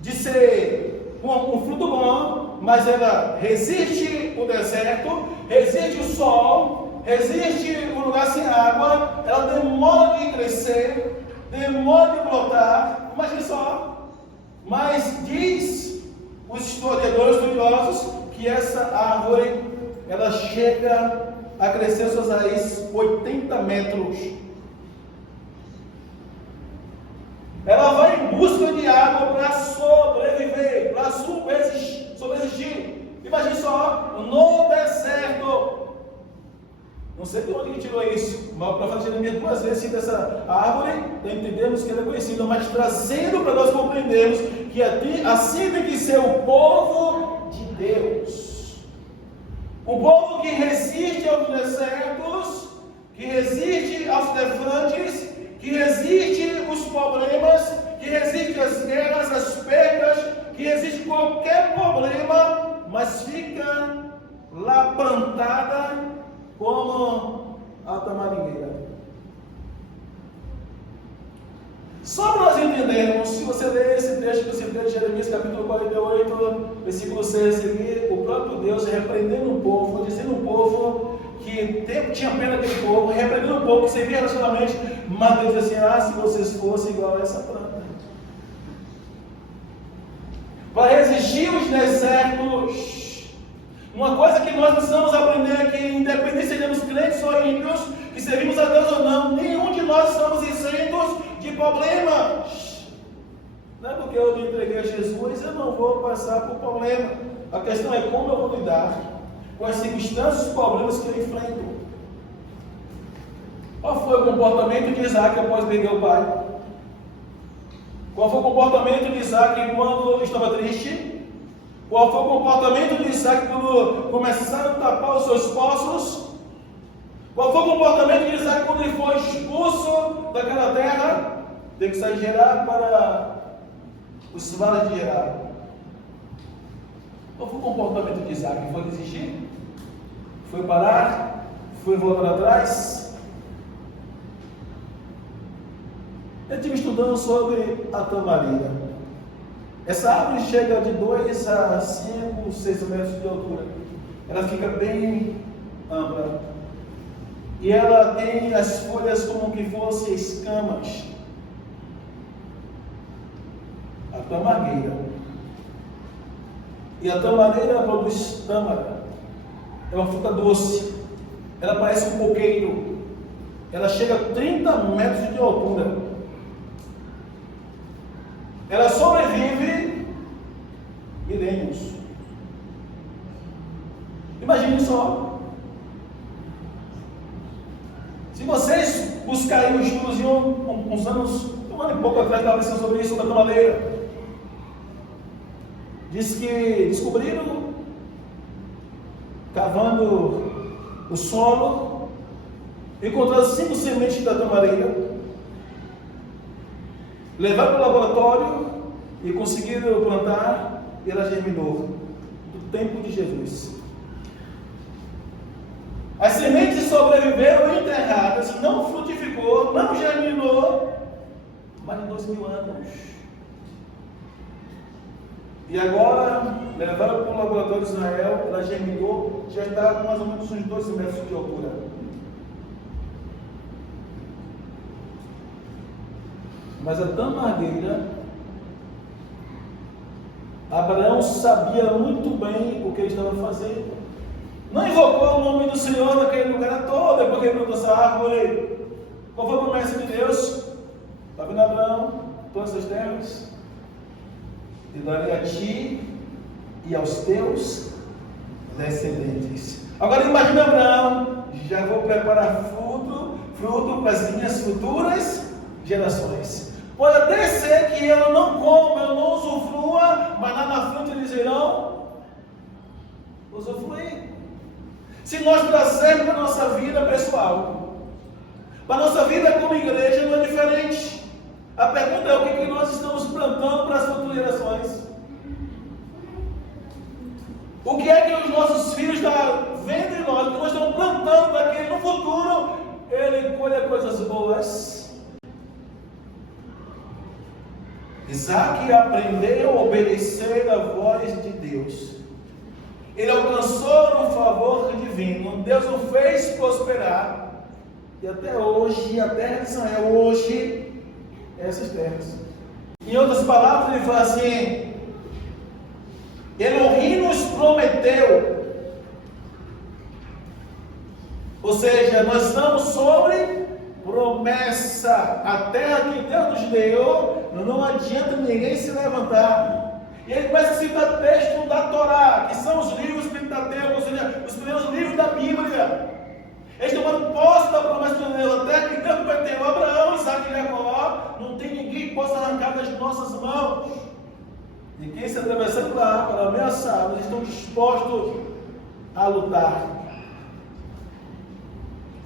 de ser um fruto bom, mas ela resiste o deserto, resiste o sol, resiste o lugar sem água, ela demora de crescer, demora de brotar. Imagine só. Mas diz os historiadores estudiosos que essa árvore, ela chega a crescer suas raízes 80 metros. Ela vai em busca de água para sobreviver, para subsistir. Imagine só, no deserto. Não sei de onde ele tirou isso, mas o profeta Jeremias 2 vezes cita essa árvore, então entendemos que ela é conhecida, mas trazendo para nós compreendermos que assim tem que ser o povo de Deus. Um povo que resiste aos desertos, que resiste aos defantes, que resiste aos problemas, que resiste às guerras, às perdas, que resiste qualquer problema, mas fica lá plantada como a tamaringueira. Só para nós entendermos, se você ler esse texto que eu citei de Jeremias, capítulo 48, versículo 6 a seguir, o próprio Deus repreendendo o povo, dizendo ao povo que tinha pena daquele povo, repreendendo o povo que servia racionalmente, mas Deus dizia assim: se vocês fossem igual a essa planta, para resistir os desertos. Uma coisa que nós precisamos aprender é que, independente se sejamos crentes ou ímpios, que servimos a Deus ou não, nenhum de nós estamos isentos de problemas. Não é porque eu me entreguei a Jesus, eu não vou passar por problema. A questão é como eu vou lidar com as circunstâncias e os problemas que eu enfrento. Qual foi o comportamento de Isaac após perder o pai? Qual foi o comportamento de Isaac quando estava triste? Qual foi o comportamento de Isaac quando começaram a tapar os seus poços? Qual foi o comportamento de Isaac quando ele foi expulso daquela terra? Tem que sair de Gerar para os vales de Gerar. Qual foi o comportamento de Isaac? Foi desistir? Foi parar? Foi voltar atrás? Eu estive estudando sobre a tamarinda. Essa árvore chega de 2 a 5, 6 metros de altura. Ela fica bem ampla. E ela tem as folhas como que fossem escamas. A tamareira. E a tamareira produz tâmara. É uma fruta doce. Ela parece um coqueiro. Ela chega a 30 metros de altura. ela sobrevive milênios. Imagine só. Se vocês buscarem os estudos de uns anos, um ano e pouco atrás, estava pensando sobre isso, sobre a tamaleira. Diz que descobriram, cavando o solo, encontraram 5 sementes da tamareira, levaram para o laboratório e conseguiram plantar, e ela germinou do tempo de Jesus. As sementes sobreviveram enterradas, não frutificou, não germinou, mais de 2000 anos. E agora, levaram para o laboratório de Israel, ela germinou, já está com mais ou menos uns 12 metros de altura. Mas a tamargueira, Abraão sabia muito bem o que ele estava fazendo. Não invocou o nome do Senhor naquele lugar à toa, depois que ele plantou essa árvore. Qual foi a promessa de Deus? Está vendo, Abraão? Todas as terras te darei a ti e aos teus descendentes. Agora imagina Abraão, já vou preparar fruto para as minhas futuras gerações. Pode até ser que eu não coma, eu não usufrua, mas lá na frente eles irão usufruir. Se nós trazermos para a nossa vida pessoal, para a nossa vida como igreja, não é diferente. A pergunta é o que nós estamos plantando para as futuras gerações. O que é que os nossos filhos estão vendo em nós, que nós estamos plantando para que no futuro ele colha coisas boas. Isaac aprendeu a obedecer a voz de Deus. Ele alcançou um favor divino. Deus o fez prosperar. E até hoje, a terra de Israel, hoje, essas terras. Em outras palavras, ele fala assim: Elohim nos prometeu. Ou seja, nós estamos sobre promessa. A terra que Deus nos deu, não adianta ninguém se levantar. E ele começa a citar textos da Torá, que são os livros Pentateuco, ou seja, os primeiros livros da Bíblia. Eles estão tomando posse da promessa de Deus, até que Deus prometeu a Abraão, Isaac e Jacó, não tem ninguém que possa arrancar das nossas mãos. E quem se atravessando lá para ameaçar, eles estão dispostos a lutar.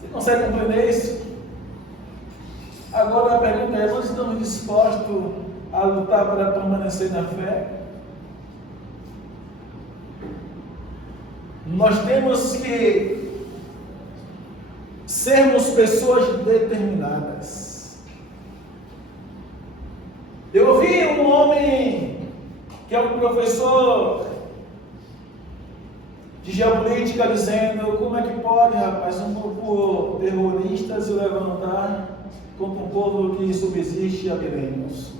Você consegue compreender isso? Agora a pergunta é: nós estamos dispostos a lutar para permanecer na fé? Nós temos que sermos pessoas determinadas. Eu ouvi um homem que é um professor de geopolítica dizendo: como é que pode, rapaz, um grupo terrorista se levantar contra um povo que subsiste há milênios?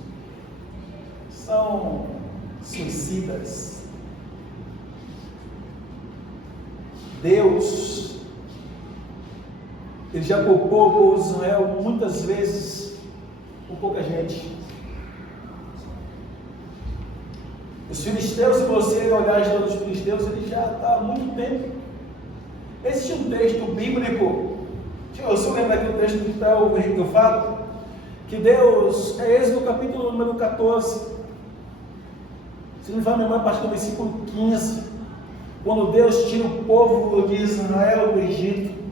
São suicidas. Deus, Ele já poupou o povo de Israel muitas vezes com pouca gente. Os filisteus, se você olhar a história dos filisteus, ele já está há muito tempo. Existe um texto bíblico, eu só lembro daquele texto que está o Henrique eu falo, que Deus, é Êxodo capítulo número 14, se não me falo a memória, a partir do versículo 15, quando Deus tira o povo de Israel do Egito.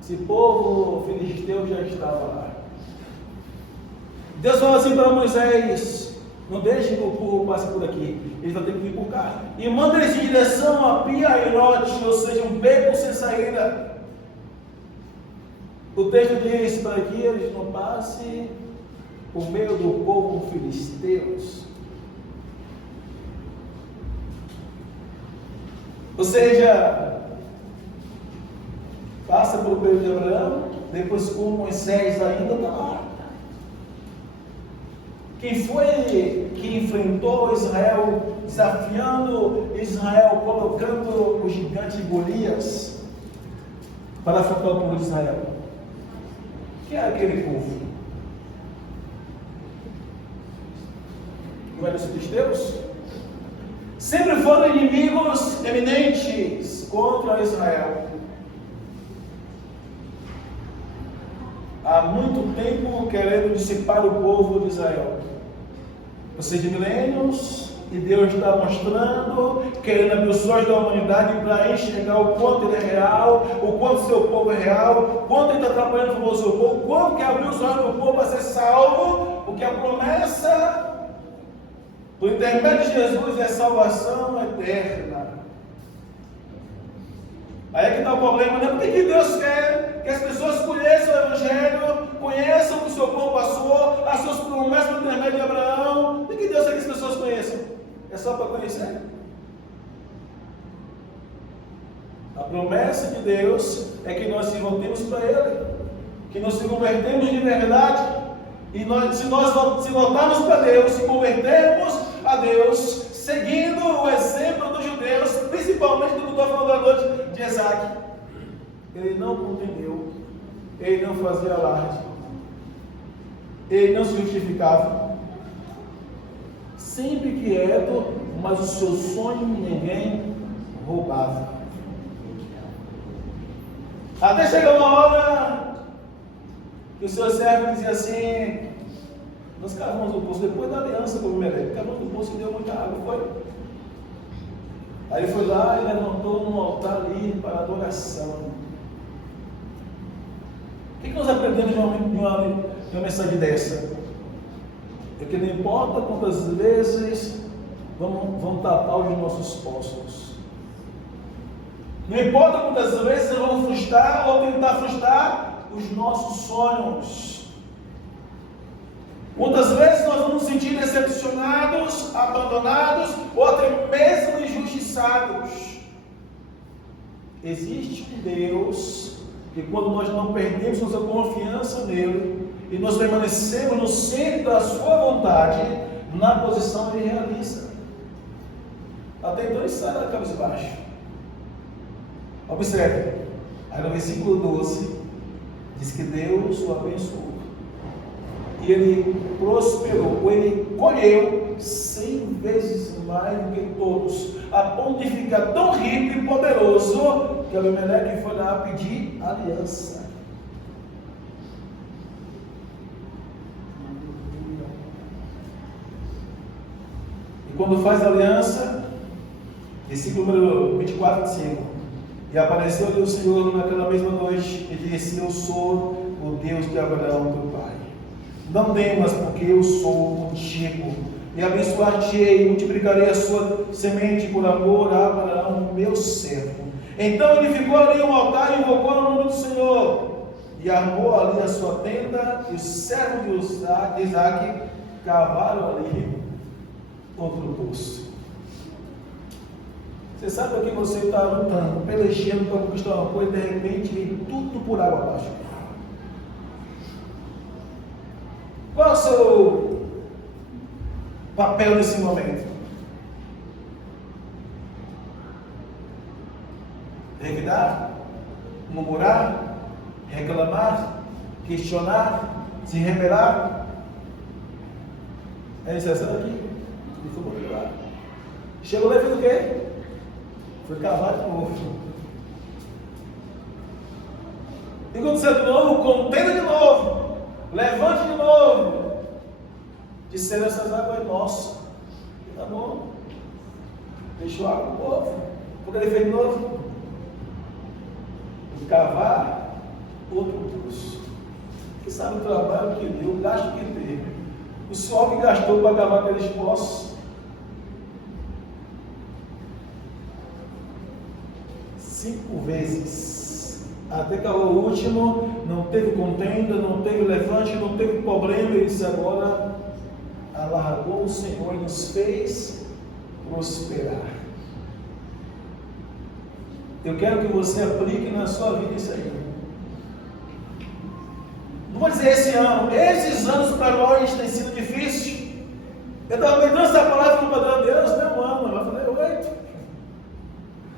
Esse povo filisteu já estava lá. Deus fala assim para Moisés: não deixe que o povo passe por aqui, eles vão ter que vir por cá. E manda eles em direção a Pi-Hahirote, ou seja, um beco sem saída. O texto diz para que eles não passem por meio do povo filisteus. Ou seja, passa pelo período de Abraão, depois com Moisés ainda está lá. Quem foi que enfrentou Israel, desafiando Israel, colocando o gigante Golias para afrontar o povo de Israel? Quem era aquele povo? no exército de Deus, sempre foram inimigos eminentes contra Israel. Há muito tempo querendo dissipar o povo de Israel. Ou seja, milênios, e Deus está mostrando, querendo abrir os olhos da humanidade para enxergar o quanto Ele é real, o quanto seu povo é real, o quanto Ele está trabalhando com o seu povo, o quanto quer abrir os olhos do povo para ser salvo, porque a promessa do intermédio de Jesus é salvação eterna. Aí é que está o problema, né? Por que Deus quer que as pessoas conheçam o Evangelho, conheçam o que o seu povo passou, as suas promessas do intermédio de Abraão? Por que Deus quer que as pessoas conheçam? É só para conhecer? A promessa de Deus é que nós se voltemos para Ele, que nós se convertemos de verdade, e se voltarmos para Deus, se convertermos a Deus, seguindo o exemplo dos judeus, principalmente do que estou falando da noite de Isaac. Ele não contendeu, ele não fazia alarde, ele não se justificava, sempre quieto, mas o seu sonho ninguém roubava. Até chegou uma hora que o seu servo dizia assim: nós cavamos o poço, depois da aliança com o Meleque, cavamos o poço e deu muita água, foi? Aí ele foi lá e levantou um altar ali para adoração. O que nós aprendemos de uma mensagem dessa? É que não importa quantas vezes vão tapar os nossos poços, não importa quantas vezes vamos frustrar ou tentar frustrar os nossos sonhos, quantas vezes nós vamos nos sentir decepcionados, abandonados ou até mesmo injustiçados. Existe um Deus que, quando nós não perdemos nossa confiança nele e nós permanecemos no centro da sua vontade, na posição ele realiza. Até então ele sai da cabeça baixa. Observe, aí no versículo 12 diz que Deus o abençoou e ele prosperou, ou ele colheu 100 vezes mais do que todos, a ponto de ficar tão rico e poderoso que Abimeleque foi lá pedir aliança. E quando faz aliança, versículo número 24, 5: e apareceu-lhe o Senhor naquela mesma noite e disse: eu sou o Deus de Abraão, teu pai. Não temas, porque eu sou contigo, e abençoar-te-ei, e multiplicarei a sua semente por amor a Abraão, meu servo. Então edificou ali um altar e invocou o nome do Senhor, e armou ali a sua tenda, e os servos de Isaac cavaram ali outro poço. Você sabe o que você está lutando, pelejando para conquistar uma coisa, e de repente vem tudo por água abaixo. Qual é o seu papel nesse momento? Revidar? Murmurar? Reclamar? Questionar? Se rebelar? É isso aqui? E foi para lá. Chegou lá e fez o quê? Foi cavar de novo. E quando você de novo, contenda de novo. Levante de novo. Disseram: essas águas é nossa. Tá bom. Deixou água de novo. Quando ele fez de novo, cavar outro poço. Que sabe o trabalho que deu, o gasto que teve. O suor que gastou para cavar aqueles poços. 5 vezes. Até que o último não teve contenda, não teve levante, não teve problema. Ele disse: agora alargou o Senhor e nos fez prosperar. Eu quero que você aplique na sua vida isso aí. Não vou dizer esse ano, esses anos para nós têm sido difíceis. Eu estava pegando essa palavra no padrão de Deus, não, ano. Eu falei: 8.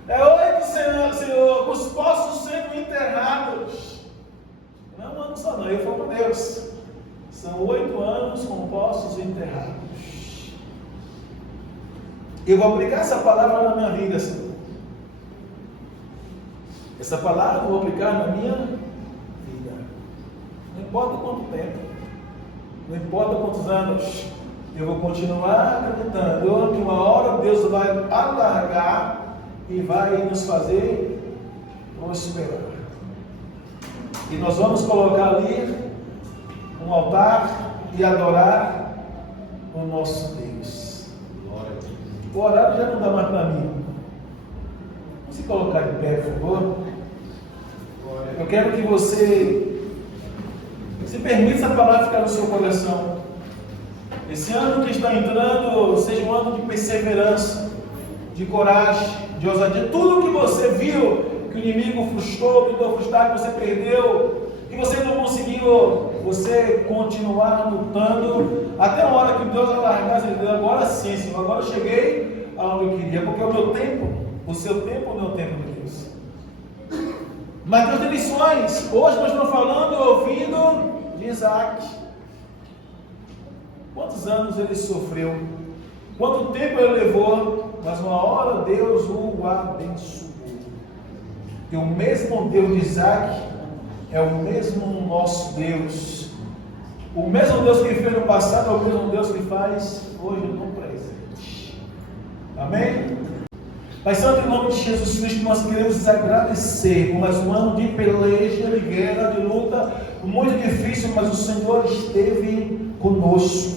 É 8, Senhor, com os poços sendo enterrados. Não é um ano só, não, eu falo com Deus. São 8 anos com poços enterrados. Eu vou aplicar essa palavra na minha vida, Senhor. Essa palavra eu vou aplicar na minha vida. Não importa quanto tempo, não importa quantos anos, eu vou continuar acreditando que uma hora Deus vai alargar e vai nos fazer prosperar. E nós vamos colocar ali um altar e adorar o nosso Deus. O horário já não dá mais para mim. Vamos se colocar de pé, por favor. Eu quero que você se permita essa palavra ficar no seu coração. Esse ano que está entrando seja um ano de perseverança, de coragem, de ousadia. Tudo que você viu que o inimigo frustrou, tentou frustrar, que você perdeu, que você não conseguiu, você continuar lutando até a hora que Deus alargasse. Agora sim, Senhor, agora eu cheguei aonde eu queria, porque o meu tempo, o seu tempo, o meu tempo, meu Deus. Mas Deus tem lições. Hoje nós estamos falando, ouvindo de Isaac. Quantos anos ele sofreu? Quanto tempo ele levou? Mas uma hora Deus o abençoou. E o mesmo Deus de Isaac é o mesmo nosso Deus. O mesmo Deus que fez no passado é o mesmo Deus que faz hoje no presente. Amém? Pai Santo, em nome de Jesus Cristo, nós queremos agradecer por mais um ano de peleja, de guerra, de luta, muito difícil, mas o Senhor esteve conosco.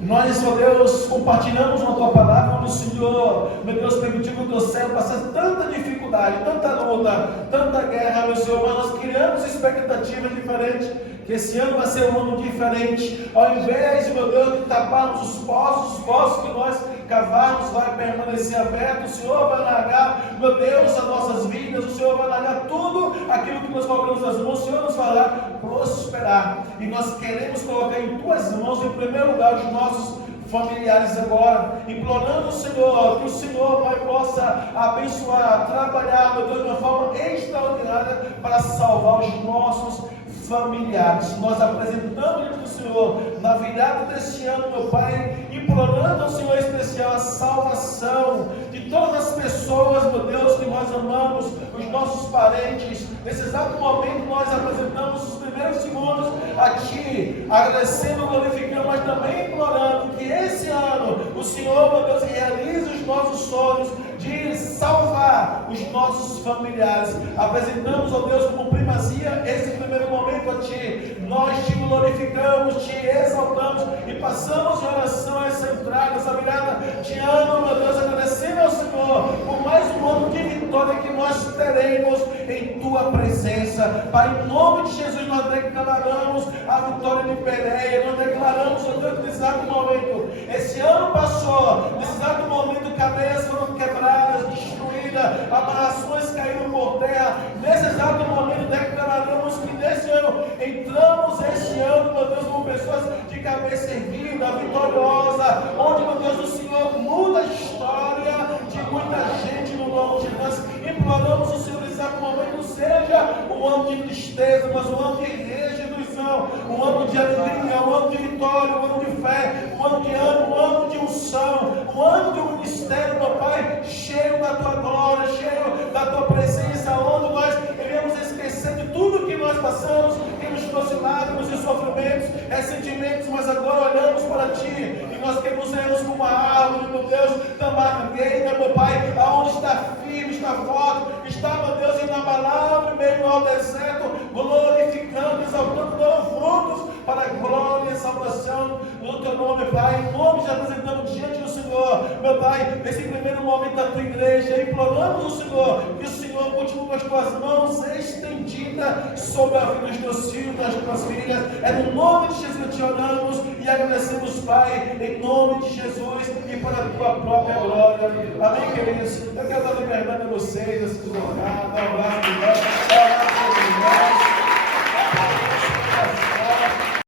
Nós, ó Deus, compartilhamos a Tua palavra, onde o Senhor, meu Deus, permitiu que o Teu servo passasse tanta dificuldade, tanta luta, tanta guerra, meu Senhor, mas nós criamos expectativas diferentes, que esse ano vai ser um ano diferente. Ao invés, meu Deus, de taparmos os poços que nós cavarmos vai permanecer aberto. O Senhor vai largar, meu Deus, as nossas vidas. O Senhor vai largar tudo aquilo que nós colocamos nas mãos. O Senhor nos fará prosperar. E nós queremos colocar em Tuas mãos, em primeiro lugar, os nossos familiares agora, implorando o Senhor, que o Senhor, Pai, possa abençoar, trabalhar, meu Deus, de uma forma extraordinária para salvar os nossos familiares. Nós apresentamos diante do Senhor na virada deste ano, meu Pai, implorando ao Senhor especial a salvação de todas as pessoas, meu Deus, que nós amamos, os nossos parentes. Nesse exato momento nós apresentamos os primeiros segundos a Ti, agradecendo, glorificando, mas também implorando que esse ano o Senhor, meu Deus, realize os nossos sonhos de salvar os nossos familiares. Apresentamos, ó Deus, como primazia esse primeiro momento a Ti. Nós Te glorificamos, Te exaltamos e passamos em oração essa entrada, essa virada de ano, meu Deus, agradecendo ao Senhor por mais um ano de vitória que nós teremos em Tua presença. Pai, em nome de Jesus, nós declaramos a vitória de Pereira, nós declaramos, ó Deus, nesse exato momento, esse ano passou, nesse exato momento, cadeias foram quebradas, destruídas, amarrações caíram por terra. Nesse exato momento, declaramos que nesse ano, entramos esse ano, meu Deus, com pessoas de cabeça erguida, vitoriosa, onde, meu Deus, o Senhor muda a história de muita gente no nome de Deus. Imploramos o Senhor nesse exato momento, seja um ano de tristeza, mas um ano de restituição, um ano de alegria, um ano de vitória, um ano de fé, um ano de ânimo, um ano de unção, um ano de um ministério, meu Pai, cheio da Tua glória, cheio da Tua presença, onde nós iremos esquecer de tudo que nós passamos, que nos trouxe lágrimas e sofrimentos, ressentimentos, mas agora olhamos para Ti e nós queremos vermos como uma árvore, meu Deus, tamargueira, meu Pai, aonde está firme, está forte, está, meu Deus, inabalável, meio ao deserto, glorificando, exaltando, dando frutos para a glória e salvação do Teu nome, Pai. Em nome de apresentamos diante do Senhor, meu Pai, nesse primeiro momento da Tua igreja, imploramos o Senhor, que o Senhor continue com as Tuas mãos estendidas sobre a vida dos Teus filhos, das Tuas filhas. É no nome de Jesus que Te oramos e agradecemos, Pai, em nome de Jesus e para a Tua própria glória. Amém, queridos? Eu quero dar liberdade a vocês, a se deslocar, dar um abraço de Deus,